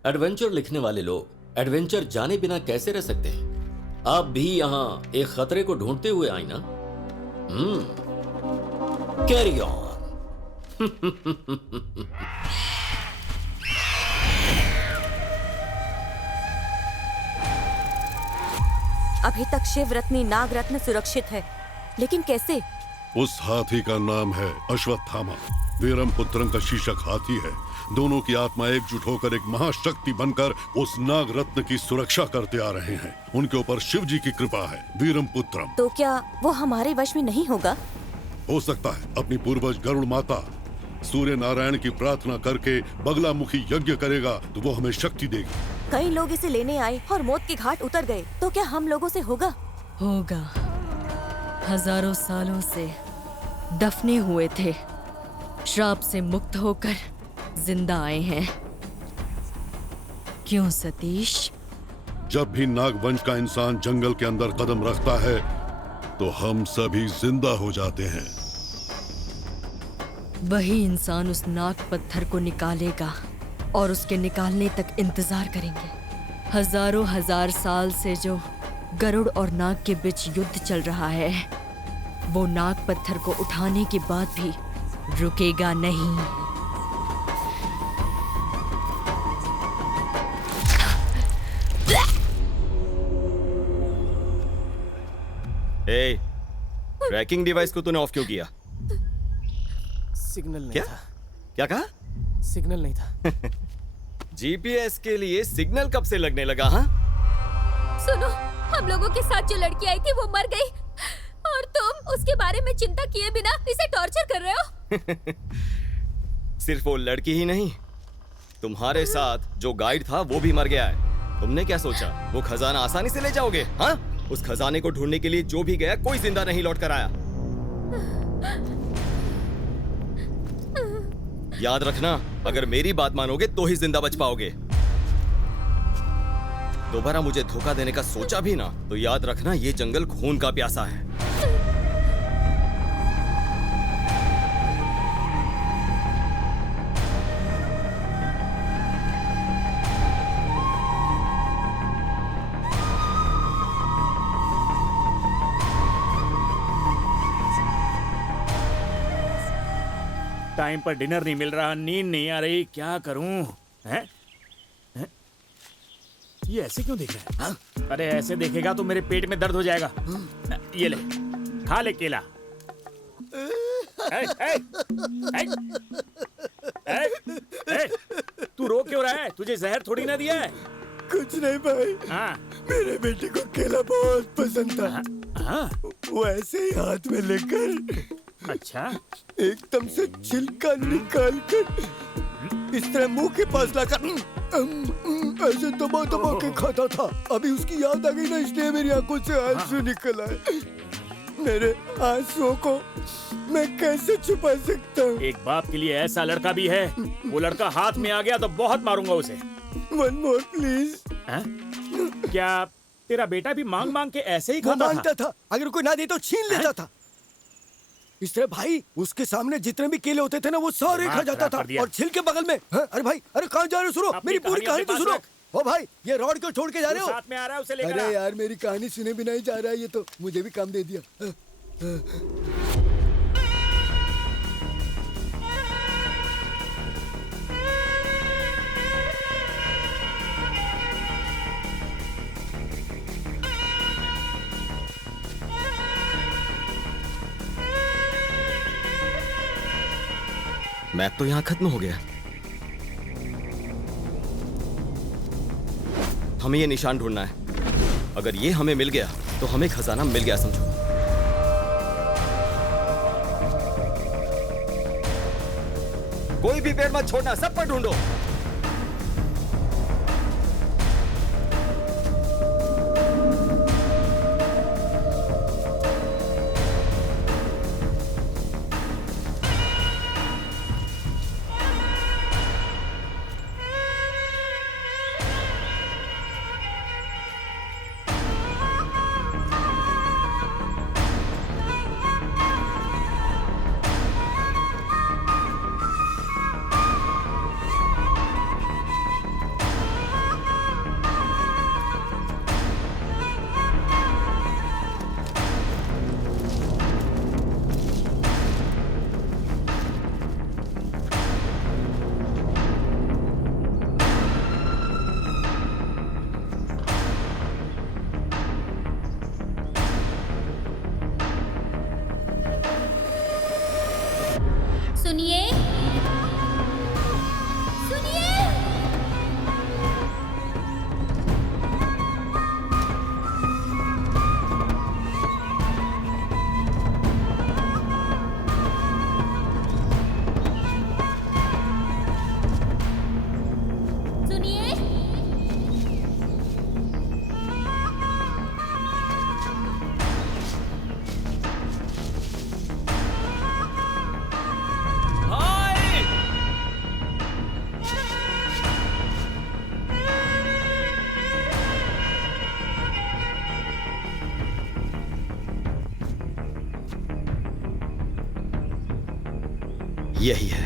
Adventure लिखने वाले लोग एडवेंचर जाने बिना कैसे रह सकते हैं? आप भी यहाँ एक खतरे को ढूंढते हुए आई ना? Carry on. अभी तक शिव रत्नी नाग रत्न सुरक्षित है, लेकिन कैसे? उस हाथी का नाम है अश्वत्थामा। वीरम पुत्रम का शीर्षक हाथी है। दोनों की आत्मा एकजुट होकर एक महाशक्ति बनकर उस नाग रत्न की सुरक्षा करते आ रहे हैं। उनके ऊपर शिव जी की कृपा है। वीरम पुत्रम। तो क्या वो हमारे वश में नहीं होगा? हो सकता है। अपनी पूर्वज गरुड़ माता सूर्य नारायण की प्रार्थना करके बगलामुखी यज्ञ करेगा तो वो हमें शक्ति देगी। कई लोग इसे लेने आए और मौत की घाट उतर गए, तो क्या हम लोगों से होगा? होगा। हजारों सालों से दफने हुए थे, श्राप से मुक्त होकर जिंदा आए हैं। क्यों सतीश? जब भी नागवंश का इंसान जंगल के अंदर कदम रखता है तो हम सभी जिंदा हो जाते हैं। वही इंसान उस नाग पत्थर को निकालेगा और उसके निकालने तक इंतजार करेंगे। हजारों हजार साल से जो गरुड़ और नाग के बीच युद्ध चल रहा है, वो नाग पत्थर को उठाने के बाद भी रुकेगा नहीं। ट्रैकिंग डिवाइस को तूने ऑफ क्यों किया? सिग्नल नहीं क्या? था। क्या कहा? सिग्नल नहीं था। जीपीएस के लिए सिग्नल कब से लगने लगा? हाँ, सुनो, हम लोगों के साथ जो लड़की आई थी वो मर गई और तुम उसके बारे में चिंता किए बिना इसे टॉर्चर कर रहे हो। सिर्फ वो लड़की ही नहीं, तुम्हारे साथ जो गाइड था वो भी मर गया है। तुमने क्या सोचा वो खजाना आसानी से ले जाओगे? हाँ, उस खजाने को ढूंढने के लिए जो भी गया कोई जिंदा नहीं लौट कर आया। याद रखना, अगर मेरी बात मानोगे तो ही जिंदा बच पाओगे। दोबारा मुझे धोखा देने का सोचा भी ना तो याद रखना, ये जंगल खून का प्यासा है। टाइम पर डिनर नहीं मिल रहा, नींद नहीं आ रही, क्या करूं? हैं? हैं? ये ऐसे क्यों देख रहा है? हाँ? अरे ऐसे देखेगा तो मेरे पेट में दर्द हो जाएगा। ये ले, खा ले केला। ए, ए, ए, ए, ए, तू रो क्यों रहा है? तुझे जहर थोड़ी ना दिया है। कुछ नहीं भाई। हाँ? मेरे बेटे को केला बहुत पसंद था। हाँ? वो ऐसे ही हाथ में लेकर अच्छा, एकदम से छिलका निकाल कर इस तरह मुंह के पास लाकर ऐसे दबा दबा के खाता था। अभी उसकी याद आ गई ना, इसलिए मेरी आंखों से आंसू निकल आए। मेरे आंसुओं को मैं कैसे छुपा सकता हूँ? एक बाप के लिए ऐसा लड़का भी है। वो लड़का हाथ में आ गया तो बहुत मारूंगा उसे। One more please. क्या तेरा बेटा भी मांग मांग के ऐसे ही खाता मांगता था? अगर कोई ना दे तो छीन लेता था। इस तरह भाई उसके सामने जितने भी केले होते थे ना वो सारे खा जाता था। और छिलके बगल में। अरे भाई, अरे कहाँ जा रहे हो? सुनो, मेरी पूरी कहानी तो सुनो। ओ भाई, ये रॉड क्यों छोड़ के जा रहे हो? साथ में आ रहा है, उसे लेकर आ। अरे यार, मेरी कहानी सुने बिना ही जा रहा है ये तो। मुझे भी काम दे दिया। मैप तो यहाँ खत्म हो गया। हमें ये निशान ढूंढना है। अगर ये हमें मिल गया तो हमें खजाना मिल गया समझो। कोई भी पेड़ मत छोड़ना, सब पर ढूंढो। सुनिए, सुनिए। सुनिए। यही है।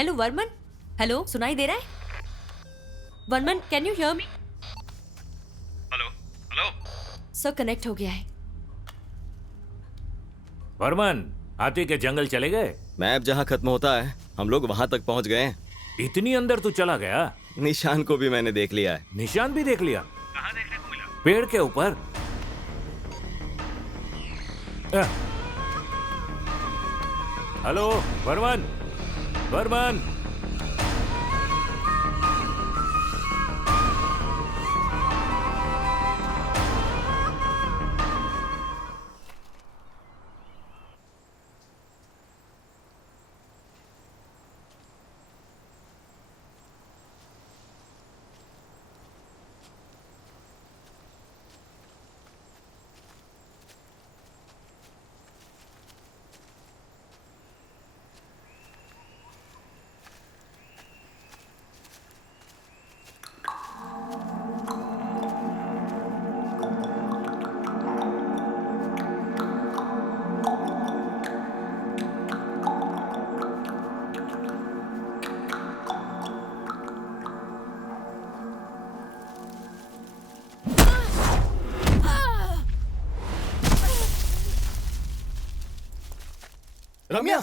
हेलो वर्मन, हेलो, सुनाई दे रहा है? Varman, can you hear me? Hello hello sir, connect हो गया है। वर्मन, हाथी के जंगल चले गए? मैप जहाँ खत्म होता है हम लोग वहां तक पहुंच गए हैं। इतनी अंदर तू चला गया? निशान को भी मैंने देख लिया है। निशान भी देख लिया? कहाँ देखने को मिला? पेड़ के ऊपर। हेलो वर्मन, वर्मन। रम्या,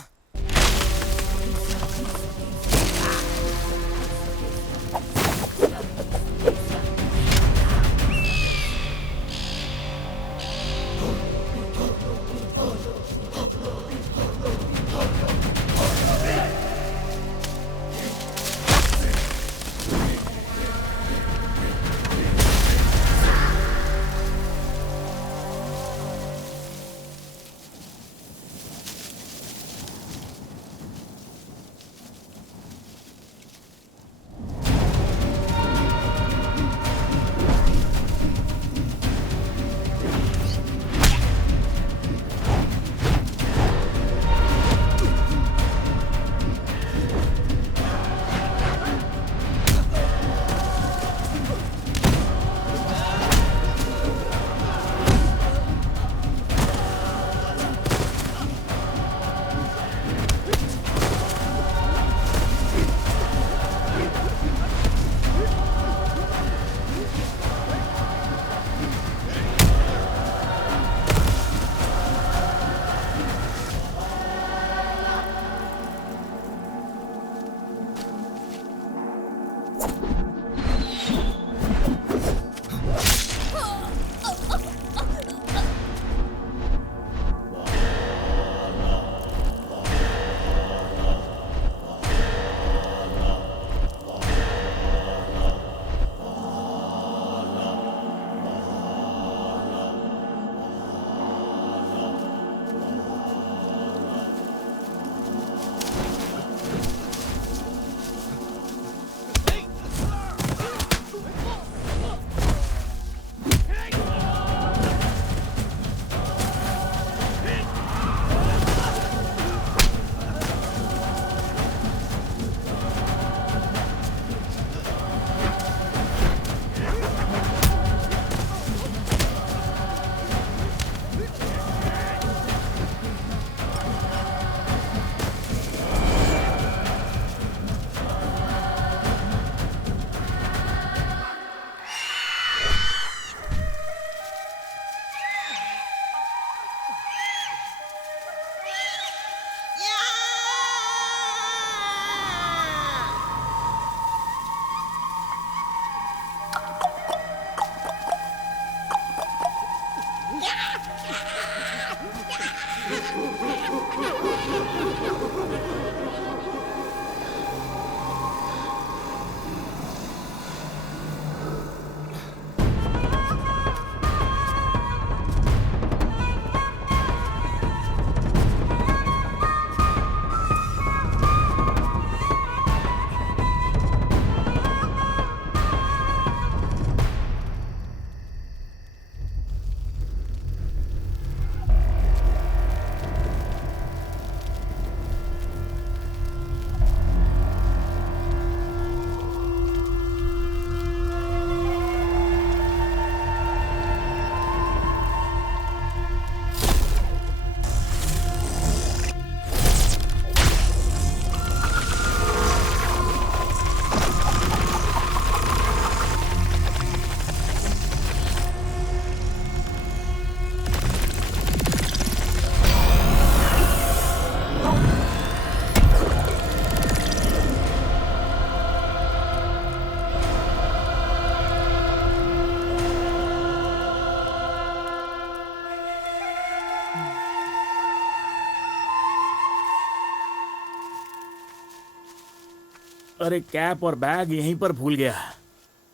अरे कैप और बैग यहीं पर भूल गया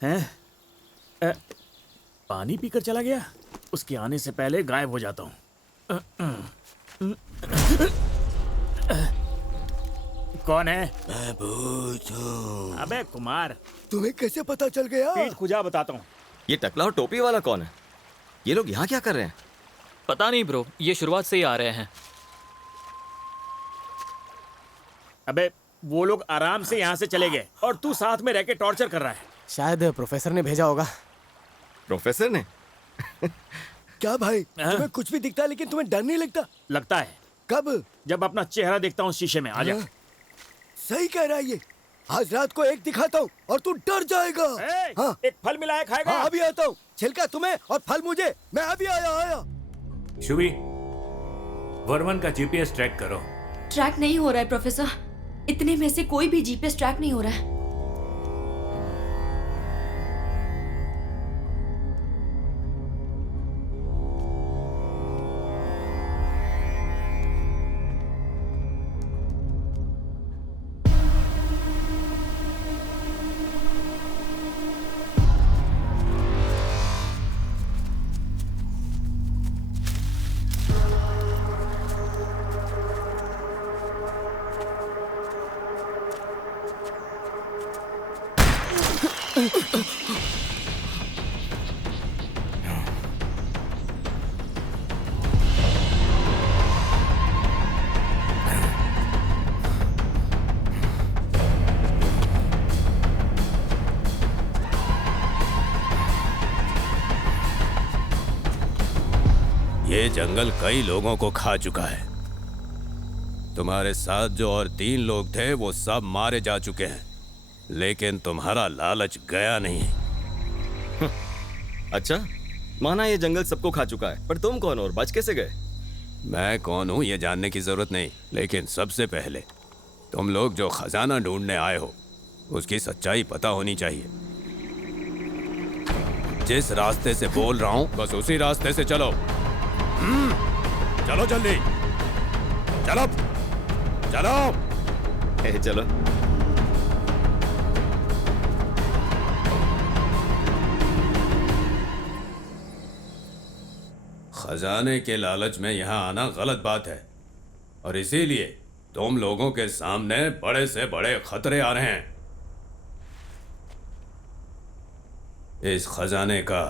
हैं? पानी पीकर चला गया। उसके आने से पहले गायब हो जाता हूँ। कौन है? मैं भूत हूँ। अबे कुमार, तुम्हें कैसे पता चल गया? पीठ खुजा बताता हूँ। ये टकला और टोपी वाला कौन है? ये लोग यहाँ क्या कर रहे हैं? पता नहीं ब्रो, ये शुरुआत से ही आ रहे हैं। अबे वो लोग आराम से यहाँ से चले गए और तू साथ में रह के टॉर्चर कर रहा है। शायद प्रोफेसर ने भेजा होगा। प्रोफेसर ने? क्या भाई, तुम्हें कुछ भी दिखता है लेकिन तुम्हें डर नहीं लगता? लगता है। कब? जब अपना चेहरा देखता हूँ शीशे में। आजा। सही कह रहा है ये। आज रात को एक दिखाता हूँ और तू डर जाएगा। हाँ। एक फल मिलाया खाएगा? हाँ, अभी आता हूँ। छिलका तुम्हें और फल मुझे। मैं अभी आया। शुभी, वर्मन का जीपीएस ट्रैक करो। ट्रैक नहीं हो रहा है प्रोफेसर। इतने में से कोई भी जीपीएस ट्रैक नहीं हो रहा है। ये जंगल कई लोगों को खा चुका है। तुम्हारे साथ जो और 3 लोग थे वो सब मारे जा चुके हैं, लेकिन तुम्हारा लालच गया नहीं। अच्छा, माना ये जंगल सबको खा चुका है, पर तुम कौन हो और बच कैसे गए? मैं कौन हूं ये जानने की जरूरत नहीं, लेकिन सबसे पहले तुम लोग जो खजाना ढूंढने आए हो उसकी सच्चाई पता होनी चाहिए। जिस रास्ते से बोल रहा हूं बस उसी रास्ते से चलो। चलो जल्दी, चलो चलो। चलो। खजाने के लालच में यहाँ आना गलत बात है और इसीलिए तुम लोगों के सामने बड़े से बड़े खतरे आ रहे हैं। इस खजाने का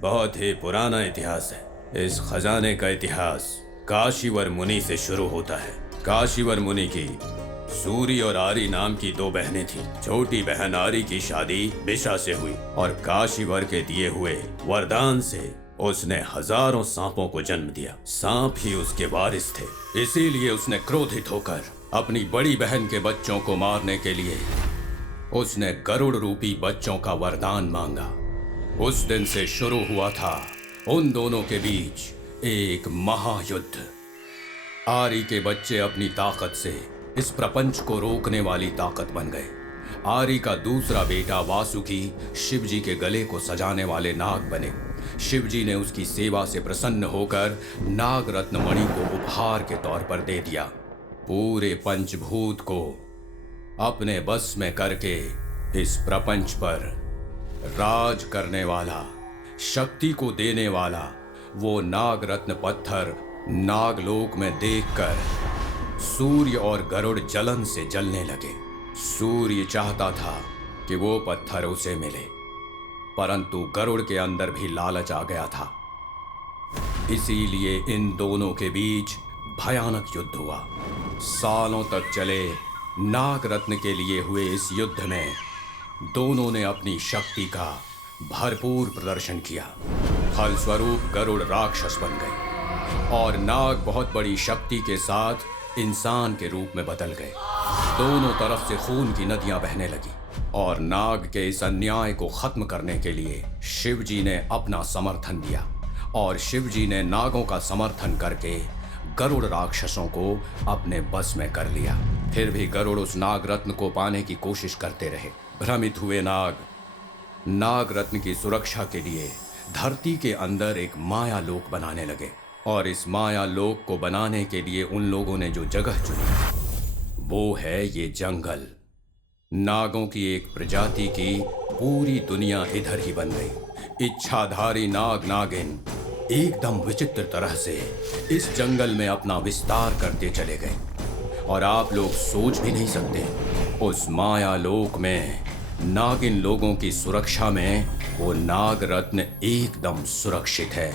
बहुत ही पुराना इतिहास है। इस खजाने का इतिहास काशीवर मुनि से शुरू होता है। काशीवर मुनि की सूरी और आरी नाम की 2 बहनें थीं। छोटी बहन आरी की शादी बिशा से हुई और काशीवर के दिए हुए वरदान से उसने हजारों सांपों को जन्म दिया। सांप ही उसके वारिस थे, इसीलिए उसने क्रोधित होकर अपनी बड़ी बहन के बच्चों को मारने के लिए उसने गरुड़ रूपी बच्चों का वरदान मांगा। उस दिन से शुरू हुआ था उन दोनों के बीच एक महायुद्ध। आरी के बच्चे अपनी ताकत से इस प्रपंच को रोकने वाली ताकत बन गए। आरी का दूसरा बेटा वासुकी शिवजी के गले को सजाने वाले नाग बने। शिवजी ने उसकी सेवा से प्रसन्न होकर नाग रत्न मणि को उपहार के तौर पर दे दिया। पूरे पंचभूत को अपने बस में करके इस प्रपंच पर राज करने वाला, शक्ति को देने वाला वो नाग रत्न पत्थर नागलोक में देखकर सूर्य और गरुड़ जलन से जलने लगे। सूर्य चाहता था कि वो पत्थर उसे मिले, परंतु गरुड़ के अंदर भी लालच आ गया था। इसीलिए इन दोनों के बीच भयानक युद्ध हुआ। सालों तक चले नाग रत्न के लिए हुए इस युद्ध में दोनों ने अपनी शक्ति का भरपूर प्रदर्शन किया। फलस्वरूप गरुड़ राक्षस बन गए और नाग बहुत बड़ी शक्ति के साथ इंसान के रूप में बदल गए। दोनों तरफ से खून की नदियां बहने लगी और नाग के इस अन्याय को खत्म करने के लिए शिवजी ने अपना समर्थन दिया और शिवजी ने नागों का समर्थन करके गरुड़ राक्षसों को अपने बस में कर लिया। फिर भी गरुड़ उस नाग रत्न को पाने की कोशिश करते रहे। भ्रमित हुए नाग रत्न की सुरक्षा के लिए धरती के अंदर एक माया लोक बनाने लगे और इस माया लोक को बनाने के लिए उन लोगों ने जो जगह चुनी वो है ये जंगल। नागों की एक प्रजाति की पूरी दुनिया इधर ही बन गई। इच्छाधारी नाग नागिन एकदम विचित्र तरह से इस जंगल में अपना विस्तार करते चले गए और आप लोग सोच भी नहीं सकते उस माया लोक में नागिन लोगों की सुरक्षा में वो नाग रत्न एकदम सुरक्षित है।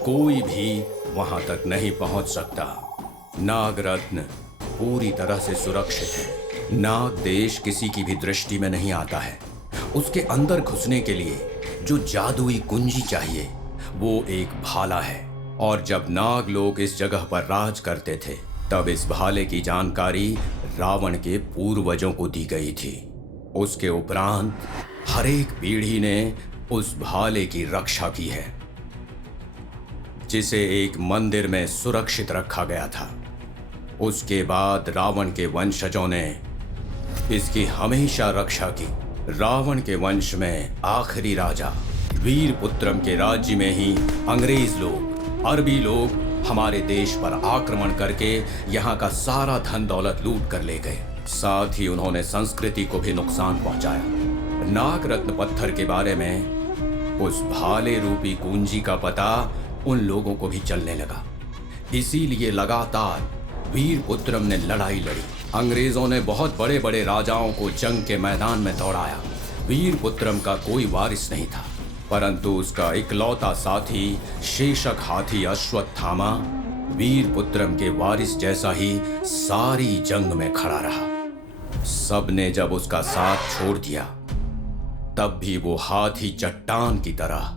कोई भी वहां तक नहीं पहुंच सकता। नाग रत्न पूरी तरह से सुरक्षित है। नाग देश किसी की भी दृष्टि में नहीं आता है। उसके अंदर घुसने के लिए जो जादुई कुंजी चाहिए वो एक भाला है। और जब नाग लोग इस जगह पर राज करते थे तब इस भाले की जानकारी रावण के पूर्वजों को दी गई थी। उसके उपरांत हर एक पीढ़ी ने उस भाले की रक्षा की है, जिसे एक मंदिर में सुरक्षित रखा गया था। उसके बाद रावण के वंशजों ने इसकी हमेशा रक्षा की। रावण के वंश में आखिरी राजा वीरपुत्रम के राज्य में ही अंग्रेज लोग, अरबी लोग हमारे देश पर आक्रमण करके यहाँ का सारा धन दौलत लूट कर ले गए। साथ ही उन्होंने संस्कृति को भी नुकसान पहुंचाया। नाग रत्न पत्थर के बारे में उस भाले रूपी कुंजी का पता उन लोगों को भी चलने लगा। इसीलिए लगातार वीरपुत्रम ने लड़ाई लड़ी। अंग्रेजों ने बहुत बड़े बड़े राजाओं को जंग के मैदान में दौड़ाया। वीरपुत्रम का कोई वारिस नहीं था, परंतु उसका इकलौता साथी शेषक हाथी अश्वत्थामा वीरपुत्रम के वारिस जैसा ही सारी जंग में खड़ा रहा। सबने जब उसका साथ छोड़ दिया तब भी वो हाथी चट्टान की तरह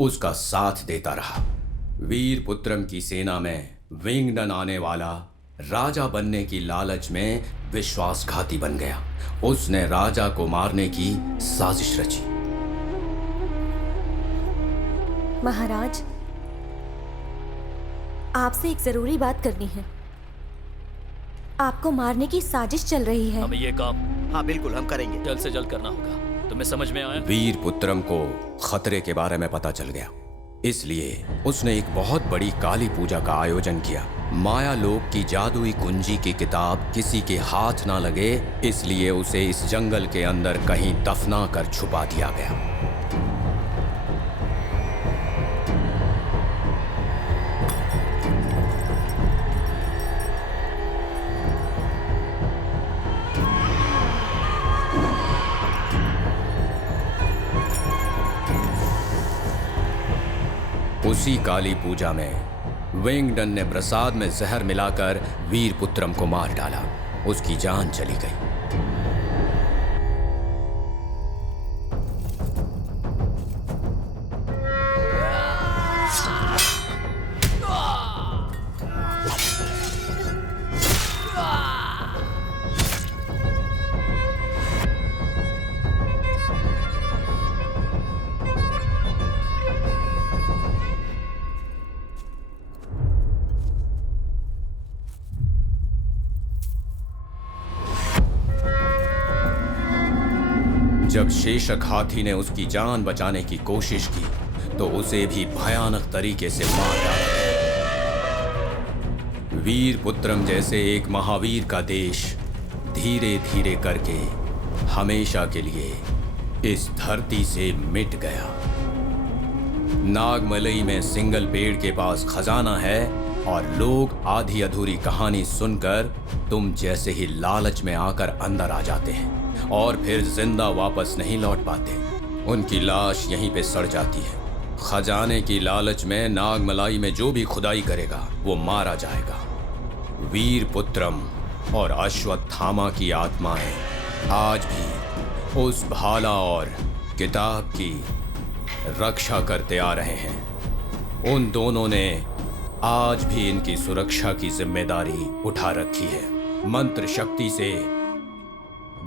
उसका साथ देता रहा। वीरपुत्रम की सेना में विंगडन आने वाला राजा बनने की लालच में विश्वासघाती बन गया। उसने राजा को मारने की साजिश रची। महाराज, आपसे एक जरूरी बात करनी है। आपको मारने की साजिश चल रही है। हमें ये काम हाँ बिल्कुल हम करेंगे, जल्द से जल्द करना होगा। तुम्हें समझ में आया? वीरपुत्रम को खतरे के बारे में पता चल गया, इसलिए उसने एक बहुत बड़ी काली पूजा का आयोजन किया। माया लोक की जादुई कुंजी की किताब किसी के हाथ ना लगे, इसलिए उसे इस जंगल के अंदर कहीं दफना कर छुपा दिया गया। उसी काली पूजा में विंगडन ने प्रसाद में जहर मिलाकर वीरपुत्रम को मार डाला। उसकी जान चली गई। जब शेषक हाथी ने उसकी जान बचाने की कोशिश की तो उसे भी भयानक तरीके से मार डाला। वीरपुत्रम जैसे एक महावीर का देश धीरे धीरे करके हमेशा के लिए इस धरती से मिट गया। नागमलई में सिंगल पेड़ के पास खजाना है और लोग आधी अधूरी कहानी सुनकर तुम जैसे ही लालच में आकर अंदर आ जाते हैं और फिर जिंदा वापस नहीं लौट पाते। उनकी लाश यहीं पे सड़ जाती है। खजाने की लालच में नागमलाई में जो भी खुदाई करेगा वो मारा जाएगा। वीरपुत्रम और अश्वत्थामा की आत्माएं आज भी उस भाला और किताब की रक्षा करते आ रहे हैं। उन दोनों ने आज भी इनकी सुरक्षा की जिम्मेदारी उठा रखी है। मंत्र शक्ति से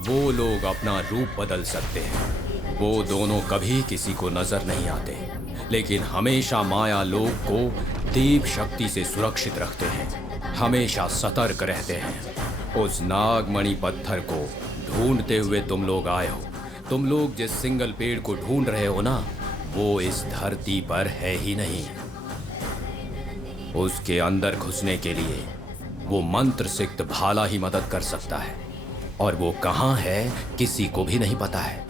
वो लोग अपना रूप बदल सकते हैं। वो दोनों कभी किसी को नजर नहीं आते, लेकिन हमेशा माया लोक को देव शक्ति से सुरक्षित रखते हैं। हमेशा सतर्क रहते हैं। उस नागमणि पत्थर को ढूंढते हुए तुम लोग आए हो। तुम लोग जिस सिंगल पेड़ को ढूंढ रहे हो ना, वो इस धरती पर है ही नहीं। उसके अंदर घुसने के लिए वो मंत्र सिक्त भाला ही मदद कर सकता है। और वो कहाँ है किसी को भी नहीं पता है।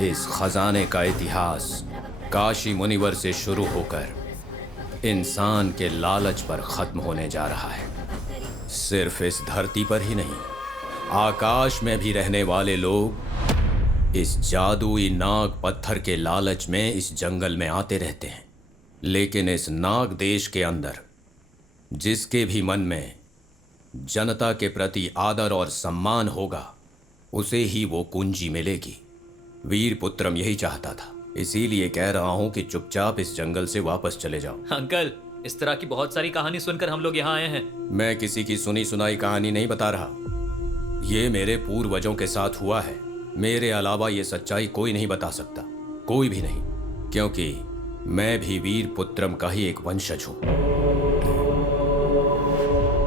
इस खजाने का इतिहास काशी मुनिवर से शुरू होकर इंसान के लालच पर खत्म होने जा रहा है। सिर्फ इस धरती पर ही नहीं, आकाश में भी रहने वाले लोग इस जादुई नाग पत्थर के लालच में इस जंगल में आते रहते हैं। लेकिन इस नाग देश के अंदर जिसके भी मन में जनता के प्रति आदर और सम्मान होगा, उसे ही वो कुंजी मिलेगी। वीरपुत्रम यही चाहता था, इसीलिए कह रहा हूं कि चुपचाप इस जंगल से वापस चले जाओ। अंकल, इस तरह की बहुत सारी कहानी सुनकर हम लोग यहाँ आए हैं। मैं किसी की सुनी सुनाई कहानी नहीं बता रहा, ये मेरे पूर्वजों के साथ हुआ है। मेरे अलावा ये सच्चाई कोई नहीं बता सकता, कोई भी नहीं, क्योंकि मैं भी वीरपुत्रम का ही एक वंशज हूं।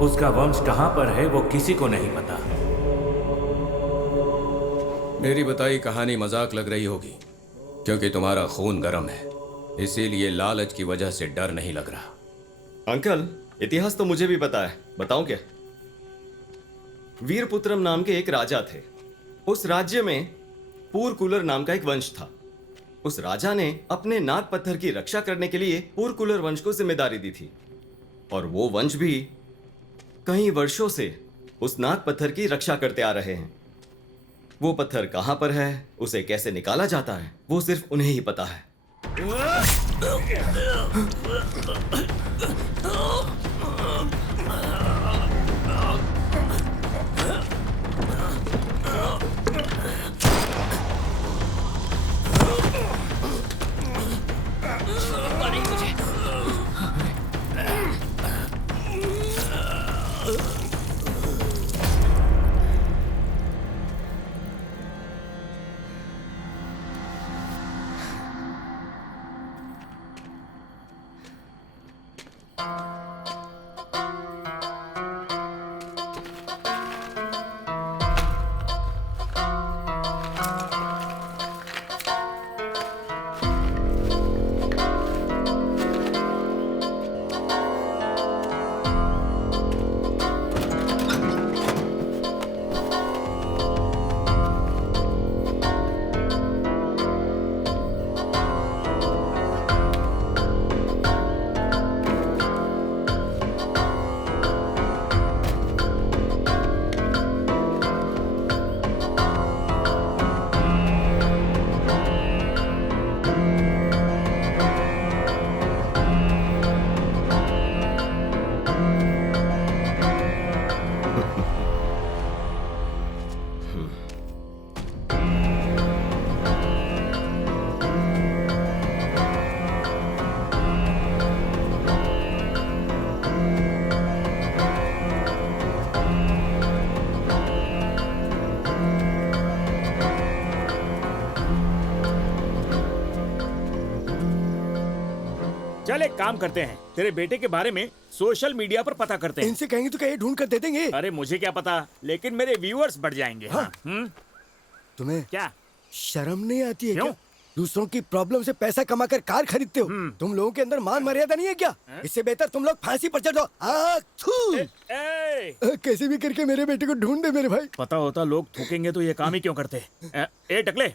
उसका वंश कहां पर है वो किसी को नहीं पता। मेरी बताई कहानी मजाक लग रही होगी, क्योंकि तुम्हारा खून गर्म है, इसीलिए लालच की वजह से डर नहीं लग रहा। अंकल, इतिहास तो मुझे भी पता है, बताऊं क्या? वीरपुत्रम नाम के एक राजा थे। उस राज्य में पूरकुलर नाम का एक वंश था। उस राजा ने अपने नाग पत्थर की रक्षा करने के लिए पूरकुलर वंश को जिम्मेदारी दी थी, और वो वंश भी कई वर्षों से उस नाग पत्थर की रक्षा करते आ रहे हैं। वो पत्थर कहां पर है, उसे कैसे निकाला जाता है, वो सिर्फ उन्हें ही पता है। चल एक काम करते हैं, तेरे बेटे के बारे में सोशल मीडिया पर पता करते हैं। इनसे कहेंगे तो क्या ये ढूंढ कर दे देंगे? अरे मुझे क्या पता, लेकिन मेरे व्यूअर्स बढ़ जाएंगे। हाँ। तुम्हें क्या शर्म नहीं आती है क्यों? क्या? दूसरों की प्रॉब्लम से पैसा कमाकर कार खरीदते हो। तुम लोगों के अंदर मान मर्यादा नहीं है क्या? इससे बेहतर तुम लोग फांसी पर चढ़ जाओ। कैसे भी करके मेरे बेटे को ढूंढ दे मेरे भाई। पता होता लोग थूकेंगे तो ये काम ही क्यों करते। ए टकले,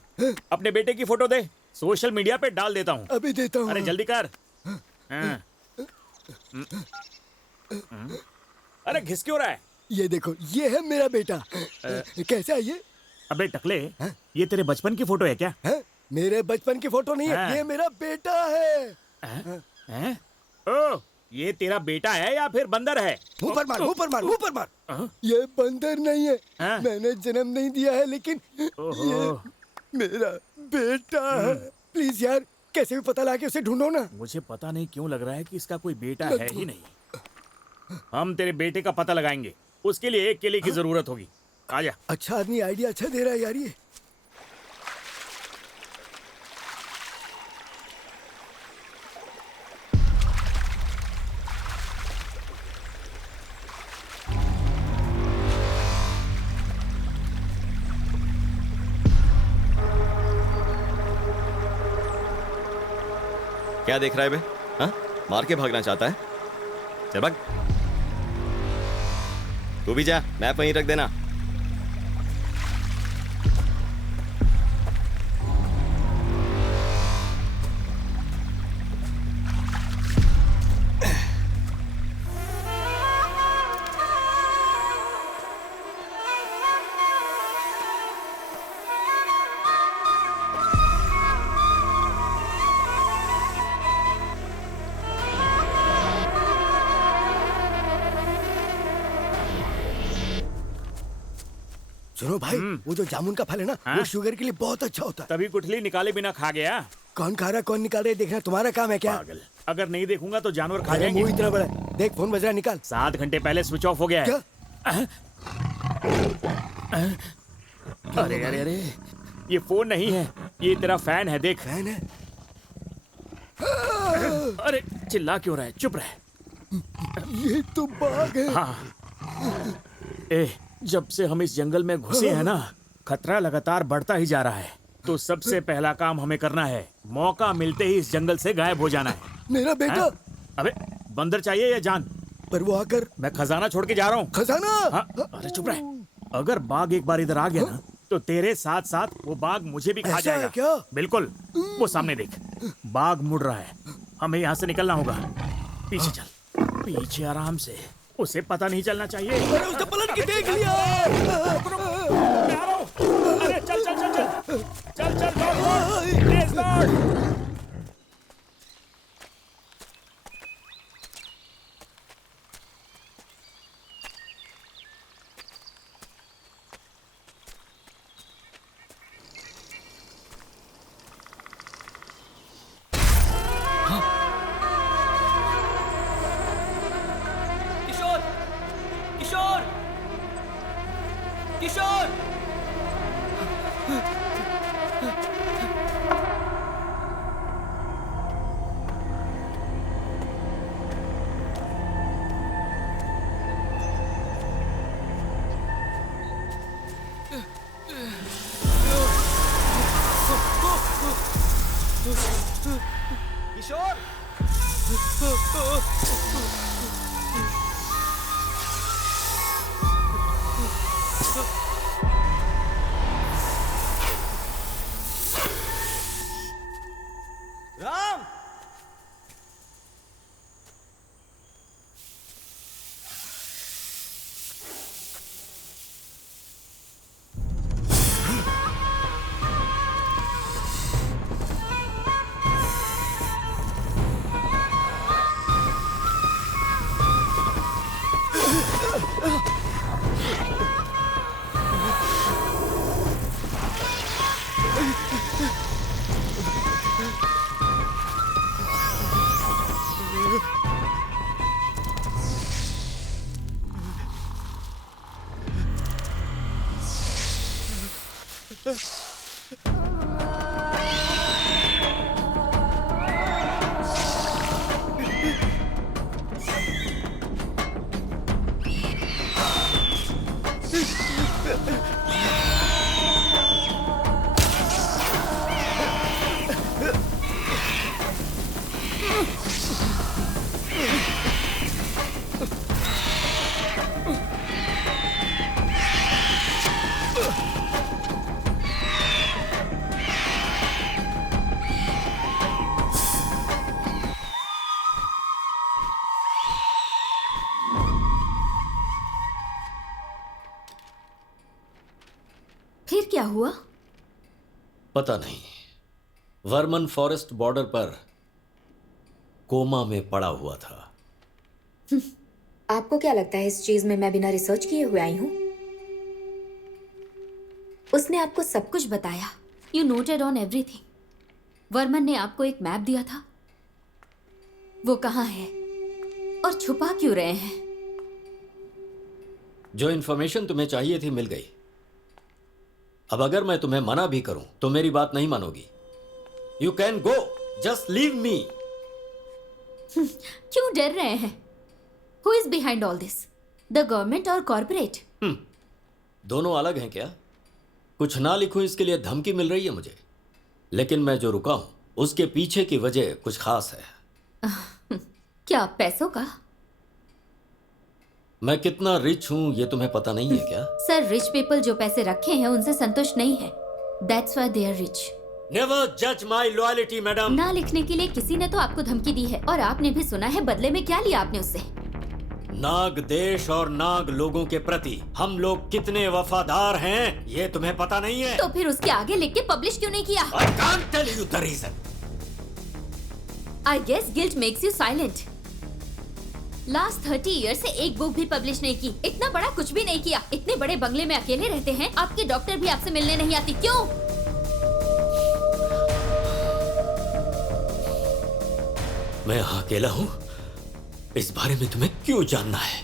अपने बेटे की फोटो दे, सोशल मीडिया पे डाल देता हूँ। अभी देता हूँ। अरे जल्दी कर। अरे घिस क्यों रहा है? ये देखो, ये है मेरा बेटा। कैसा है ये? अबे टकले, ये तेरे बचपन की फोटो है क्या? मेरे बचपन की फोटो नहीं है, ये मेरा बेटा है। ओ, ये तेरा बेटा है या फिर बंदर है? मुंह पर मार, मुंह पर मार, मुंह पर मार। ये बंदर नहीं है, मैंने जन्म नहीं दिया है, लेकिन ये मेरा बेटा है। प्लीज यार, कैसे भी पता लगा के उसे ढूंढो ना। मुझे पता नहीं क्यों लग रहा है कि इसका कोई बेटा है ही नहीं। हम तेरे बेटे का पता लगाएंगे, उसके लिए एक केले की जरूरत होगी। आजा। अच्छा आदमी आइडिया अच्छा दे रहा है यार ये। क्या देख रहा है बे? हाँ? मार के भागना चाहता है? चल भाग। तू भी जा, मैप वहीं रख देना। सुनो भाई, वो जो जामुन का फल है ना, वो शुगर के लिए बहुत अच्छा होता है। तभी गुठली निकाले बिना खा गया। कौन खा रहा कौन निकाल रहा है देखना तुम्हारा काम है क्या? पागल। अगर नहीं देखूंगा तो जानवर खा अरे जाएंगे। मुंह इतना बड़ा है। देख फोन बज रहा है, निकाल। 7 घंटे पहले स्विच ऑफ हो गया है। अरे अरे अरे, ये फोन नहीं है, ये तेरा फैन है। देख, फैन है। अरे चिल्ला क्यों रहा है? चुप रह। ये तो बाघ है। हाँ। जब से हम इस जंगल में घुसे हैं ना, खतरा लगातार बढ़ता ही जा रहा है। तो सबसे पहला काम हमें करना है, मौका मिलते ही इस जंगल से गायब हो जाना है। मेरा बेटा। अबे बंदर चाहिए या जान? पर वो आकर, मैं खजाना छोड़ के जा रहा हूँ। खजाना? हाँ, अरे चुप रह। अगर बाघ एक बार इधर आ गया ना, तो तेरे साथ साथ वो बाघ मुझे भी खा जाएगा। क्या? बिल्कुल। वो सामने देख, बाघ मुड़ रहा है। हमें यहाँ से निकलना होगा। पीछे चल, पीछे आराम से। उसे पता नहीं चलना चाहिए। अरे उसने पलट के देख लिया। अरे चल चल चल चल चल चल दौड़, तेज दौड़। किशोर, किशोर, किशोर। किशोर, राम। फिर क्या हुआ? पता नहीं। वर्मन फॉरेस्ट बॉर्डर पर कोमा में पड़ा हुआ था। आपको क्या लगता है इस चीज में मैं बिना रिसर्च किए हुए आई हूँ? उसने आपको सब कुछ बताया। You noted on everything. Varman ने आपको एक मैप दिया था। वो कहाँ है और छुपा क्यों रहे हैं? जो इन्फॉर्मेशन तुम्हें चाहिए थी मिल गई। अब अगर मैं तुम्हें मना भी करूं तो मेरी बात नहीं मानोगी। You can go, just leave me. क्यों डर रहे हैं? Who is behind all this? The government और कॉर्पोरेट? दोनों अलग हैं क्या? कुछ ना लिखूं इसके लिए धमकी मिल रही है मुझे, लेकिन मैं जो रुका हूं उसके पीछे की वजह कुछ खास है। क्या पैसों का? मैं कितना रिच हूँ ये तुम्हें पता नहीं है क्या? सर, रिच पीपल जो पैसे रखे हैं उनसे संतुष्ट नहीं है। That's why they are rich. Never जज माई लॉयल्टी मैडम। ना लिखने के लिए किसी ने तो आपको धमकी दी है और आपने भी सुना है, बदले में क्या लिया आपने उससे? नाग देश और नाग लोगों के प्रति हम लोग कितने वफादार हैं ये तुम्हें पता नहीं है। तो फिर उसके आगे लिख के पब्लिश क्यों नहीं किया? I can't tell you the reason. I guess guilt makes you silent. Last 30 year से एक बुक भी पब्लिश नहीं की, इतना बड़ा कुछ भी नहीं किया, इतने बड़े बंगले में अकेले रहते हैं, आपके डॉक्टर भी आपसे मिलने नहीं आती, क्यों? मैं अकेला हूँ, इस बारे में तुम्हें क्यों जानना है?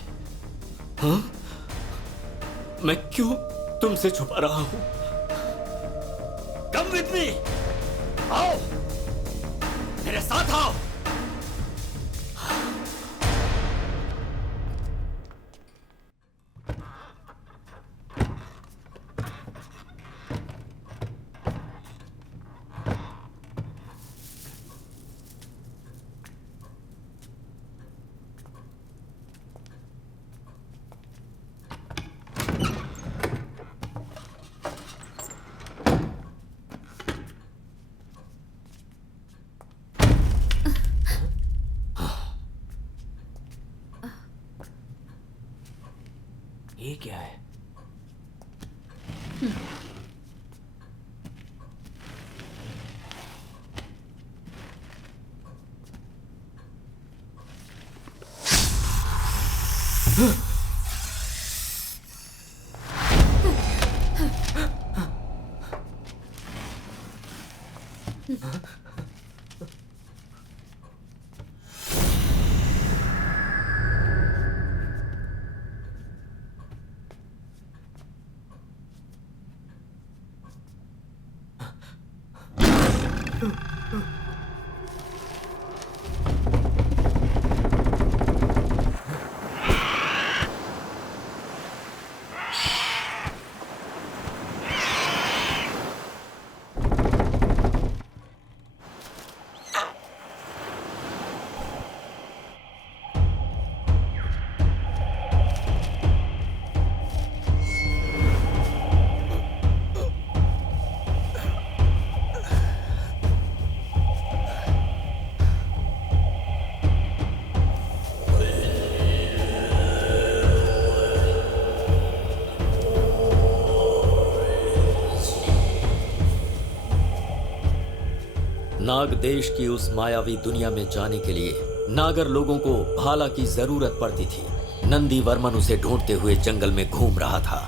हाँ? मैं क्यों तुमसे छुपा रहा हूँ? Come with me. आओ, मेरे साथ आओ। ये क्या है? नाग देश की उस मायावी दुनिया में जाने के लिए नागर लोगों को भाला की जरूरत पड़ती थी। नंदी वर्मन उसे ढूंढते हुए जंगल में घूम रहा था।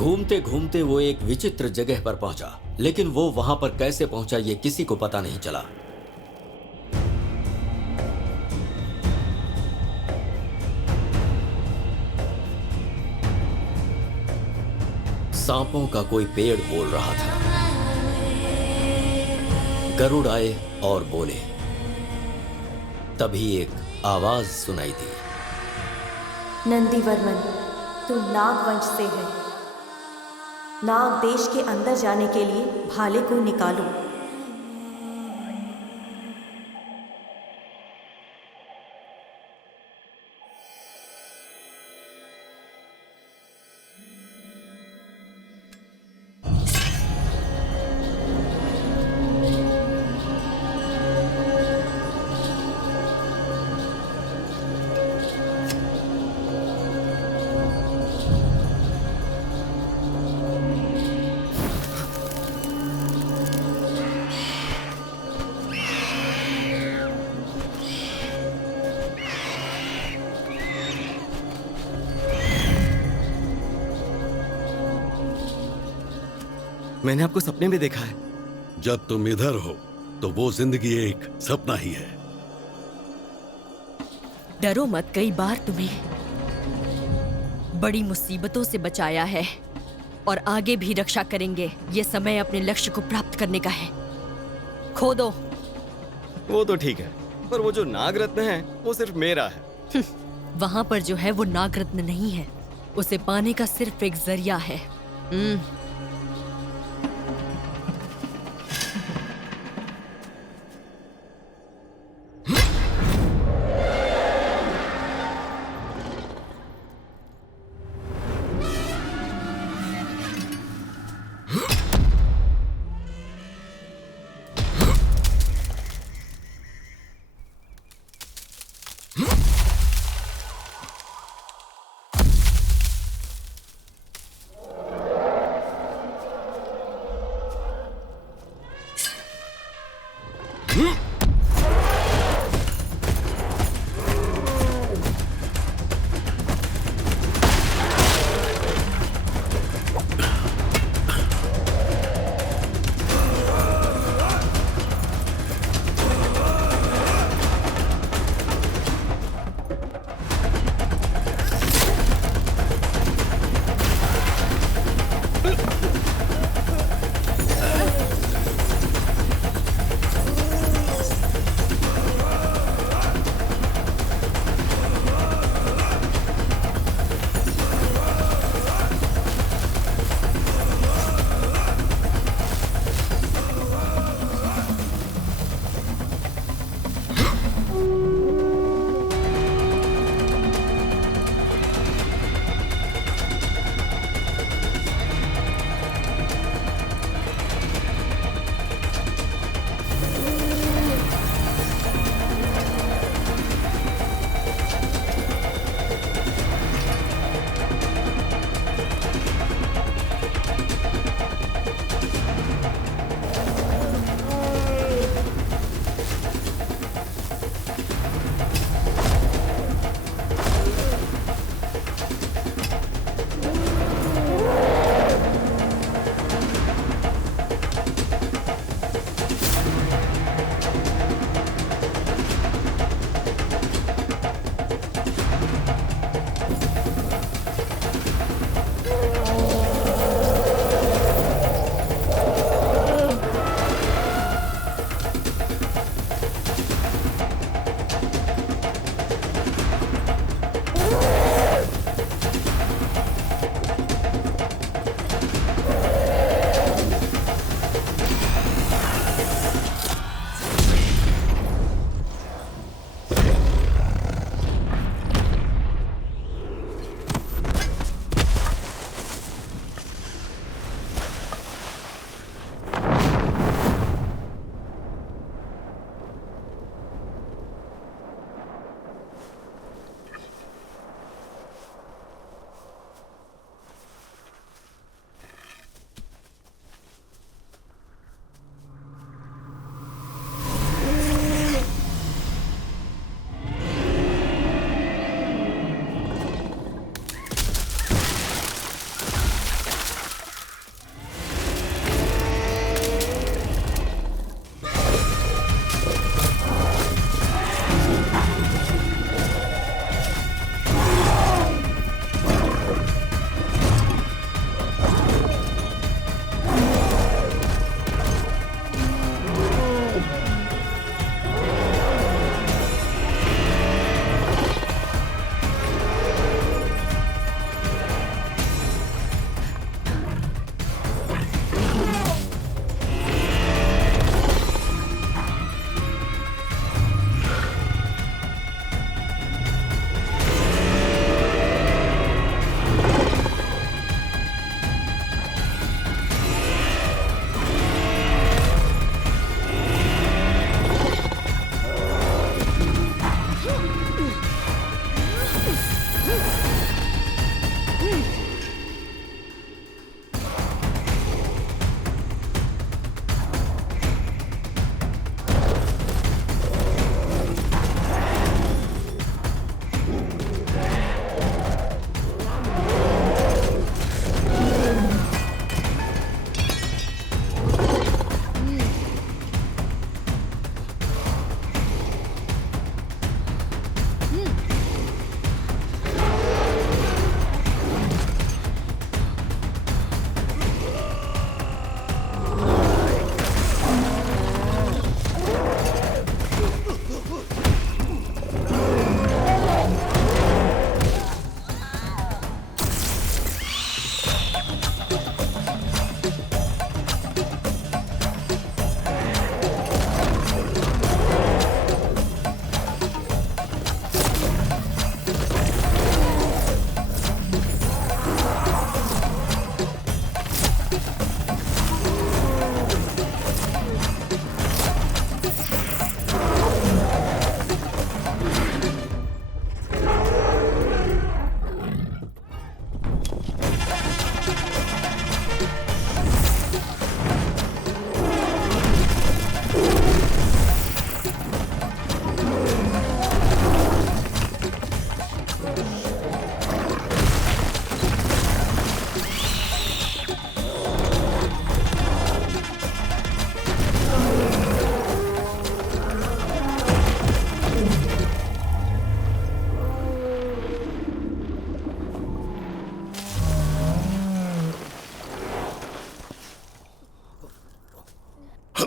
घूमते घूमते वो एक विचित्र जगह पर पहुंचा, लेकिन वो वहां पर कैसे पहुंचा ये किसी को पता नहीं चला। सांपों का कोई पेड़ बोल रहा था। गरुड़ आए और बोले। तभी एक आवाज सुनाई दी। नंदीवर्मन, तुम नागवंश से है। नाग देश के अंदर जाने के लिए भाले को निकालो। मैंने आपको सपने में देखा है। जब तुम इधर हो तो वो जिंदगी एक सपना ही है। डरो मत, कई बार तुम्हें बड़ी मुसीबतों से बचाया है और आगे भी रक्षा करेंगे। ये समय अपने लक्ष्य को प्राप्त करने का है। खो दो। वो तो ठीक है, पर वो जो नागरत्न है वो सिर्फ मेरा है। वहां पर जो है वो नागरत्न नहीं है, उसे पाने का सिर्फ एक जरिया है।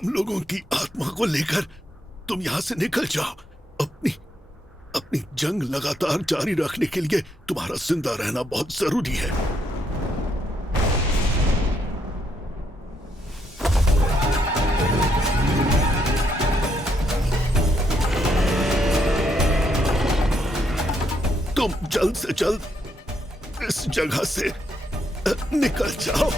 हम लोगों की आत्मा को लेकर तुम यहाँ से निकल जाओ। अपनी जंग लगातार जारी रखने के लिए तुम्हारा जिंदा रहना बहुत जरूरी है। तुम जल्द से जल्द इस जगह से निकल जाओ।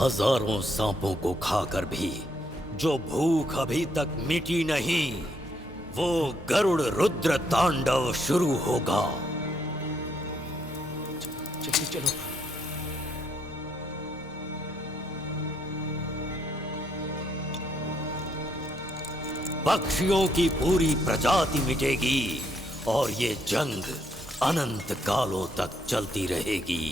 हजारों सांपों को खाकर भी जो भूख अभी तक मिटी नहीं, वो गरुड़ रुद्र तांडव शुरू होगा। चलो। पक्षियों की पूरी प्रजाति मिटेगी और ये जंग अनंत कालों तक चलती रहेगी।